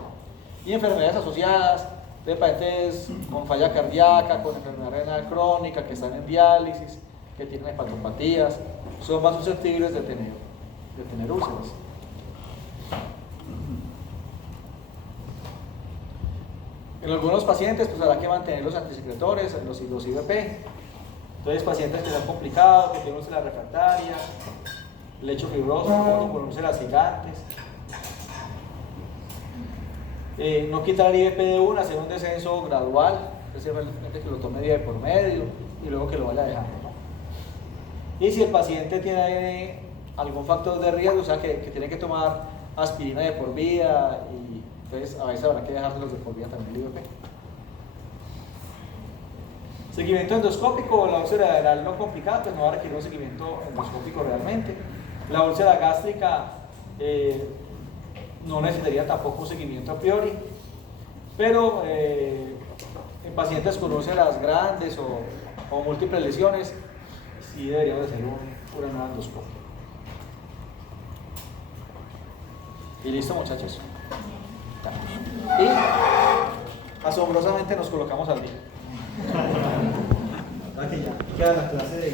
y enfermedades asociadas, de pacientes con falla cardíaca, con enfermedad renal crónica, que están en diálisis, que tienen hepatopatías, son más susceptibles de tener úlceras. En algunos pacientes pues habrá que mantener los antisecretores, los IVP. Entonces pacientes que sean complicados, que tienen úlceras refractarias, lecho fibroso, con úlceras gigantes. No quitar el IVP de una, hacer un descenso gradual, es decir, que lo tome día por medio y luego que lo vaya dejando, ¿no? Y si el paciente tiene algún factor de riesgo, o sea que tiene que tomar aspirina de por vida, y entonces a veces habrá que dejárselos de por vida también el IVP. Seguimiento endoscópico, la úlcera renal no complicada, pues no va a requerir un seguimiento endoscópico realmente. La úlcera gástrica no necesitaría tampoco un seguimiento a priori, pero en pacientes con úlceras grandes o múltiples lesiones, sí deberíamos hacer una endoscopia. Y listo, muchachos. Y asombrosamente nos colocamos al día. Ya queda la clase de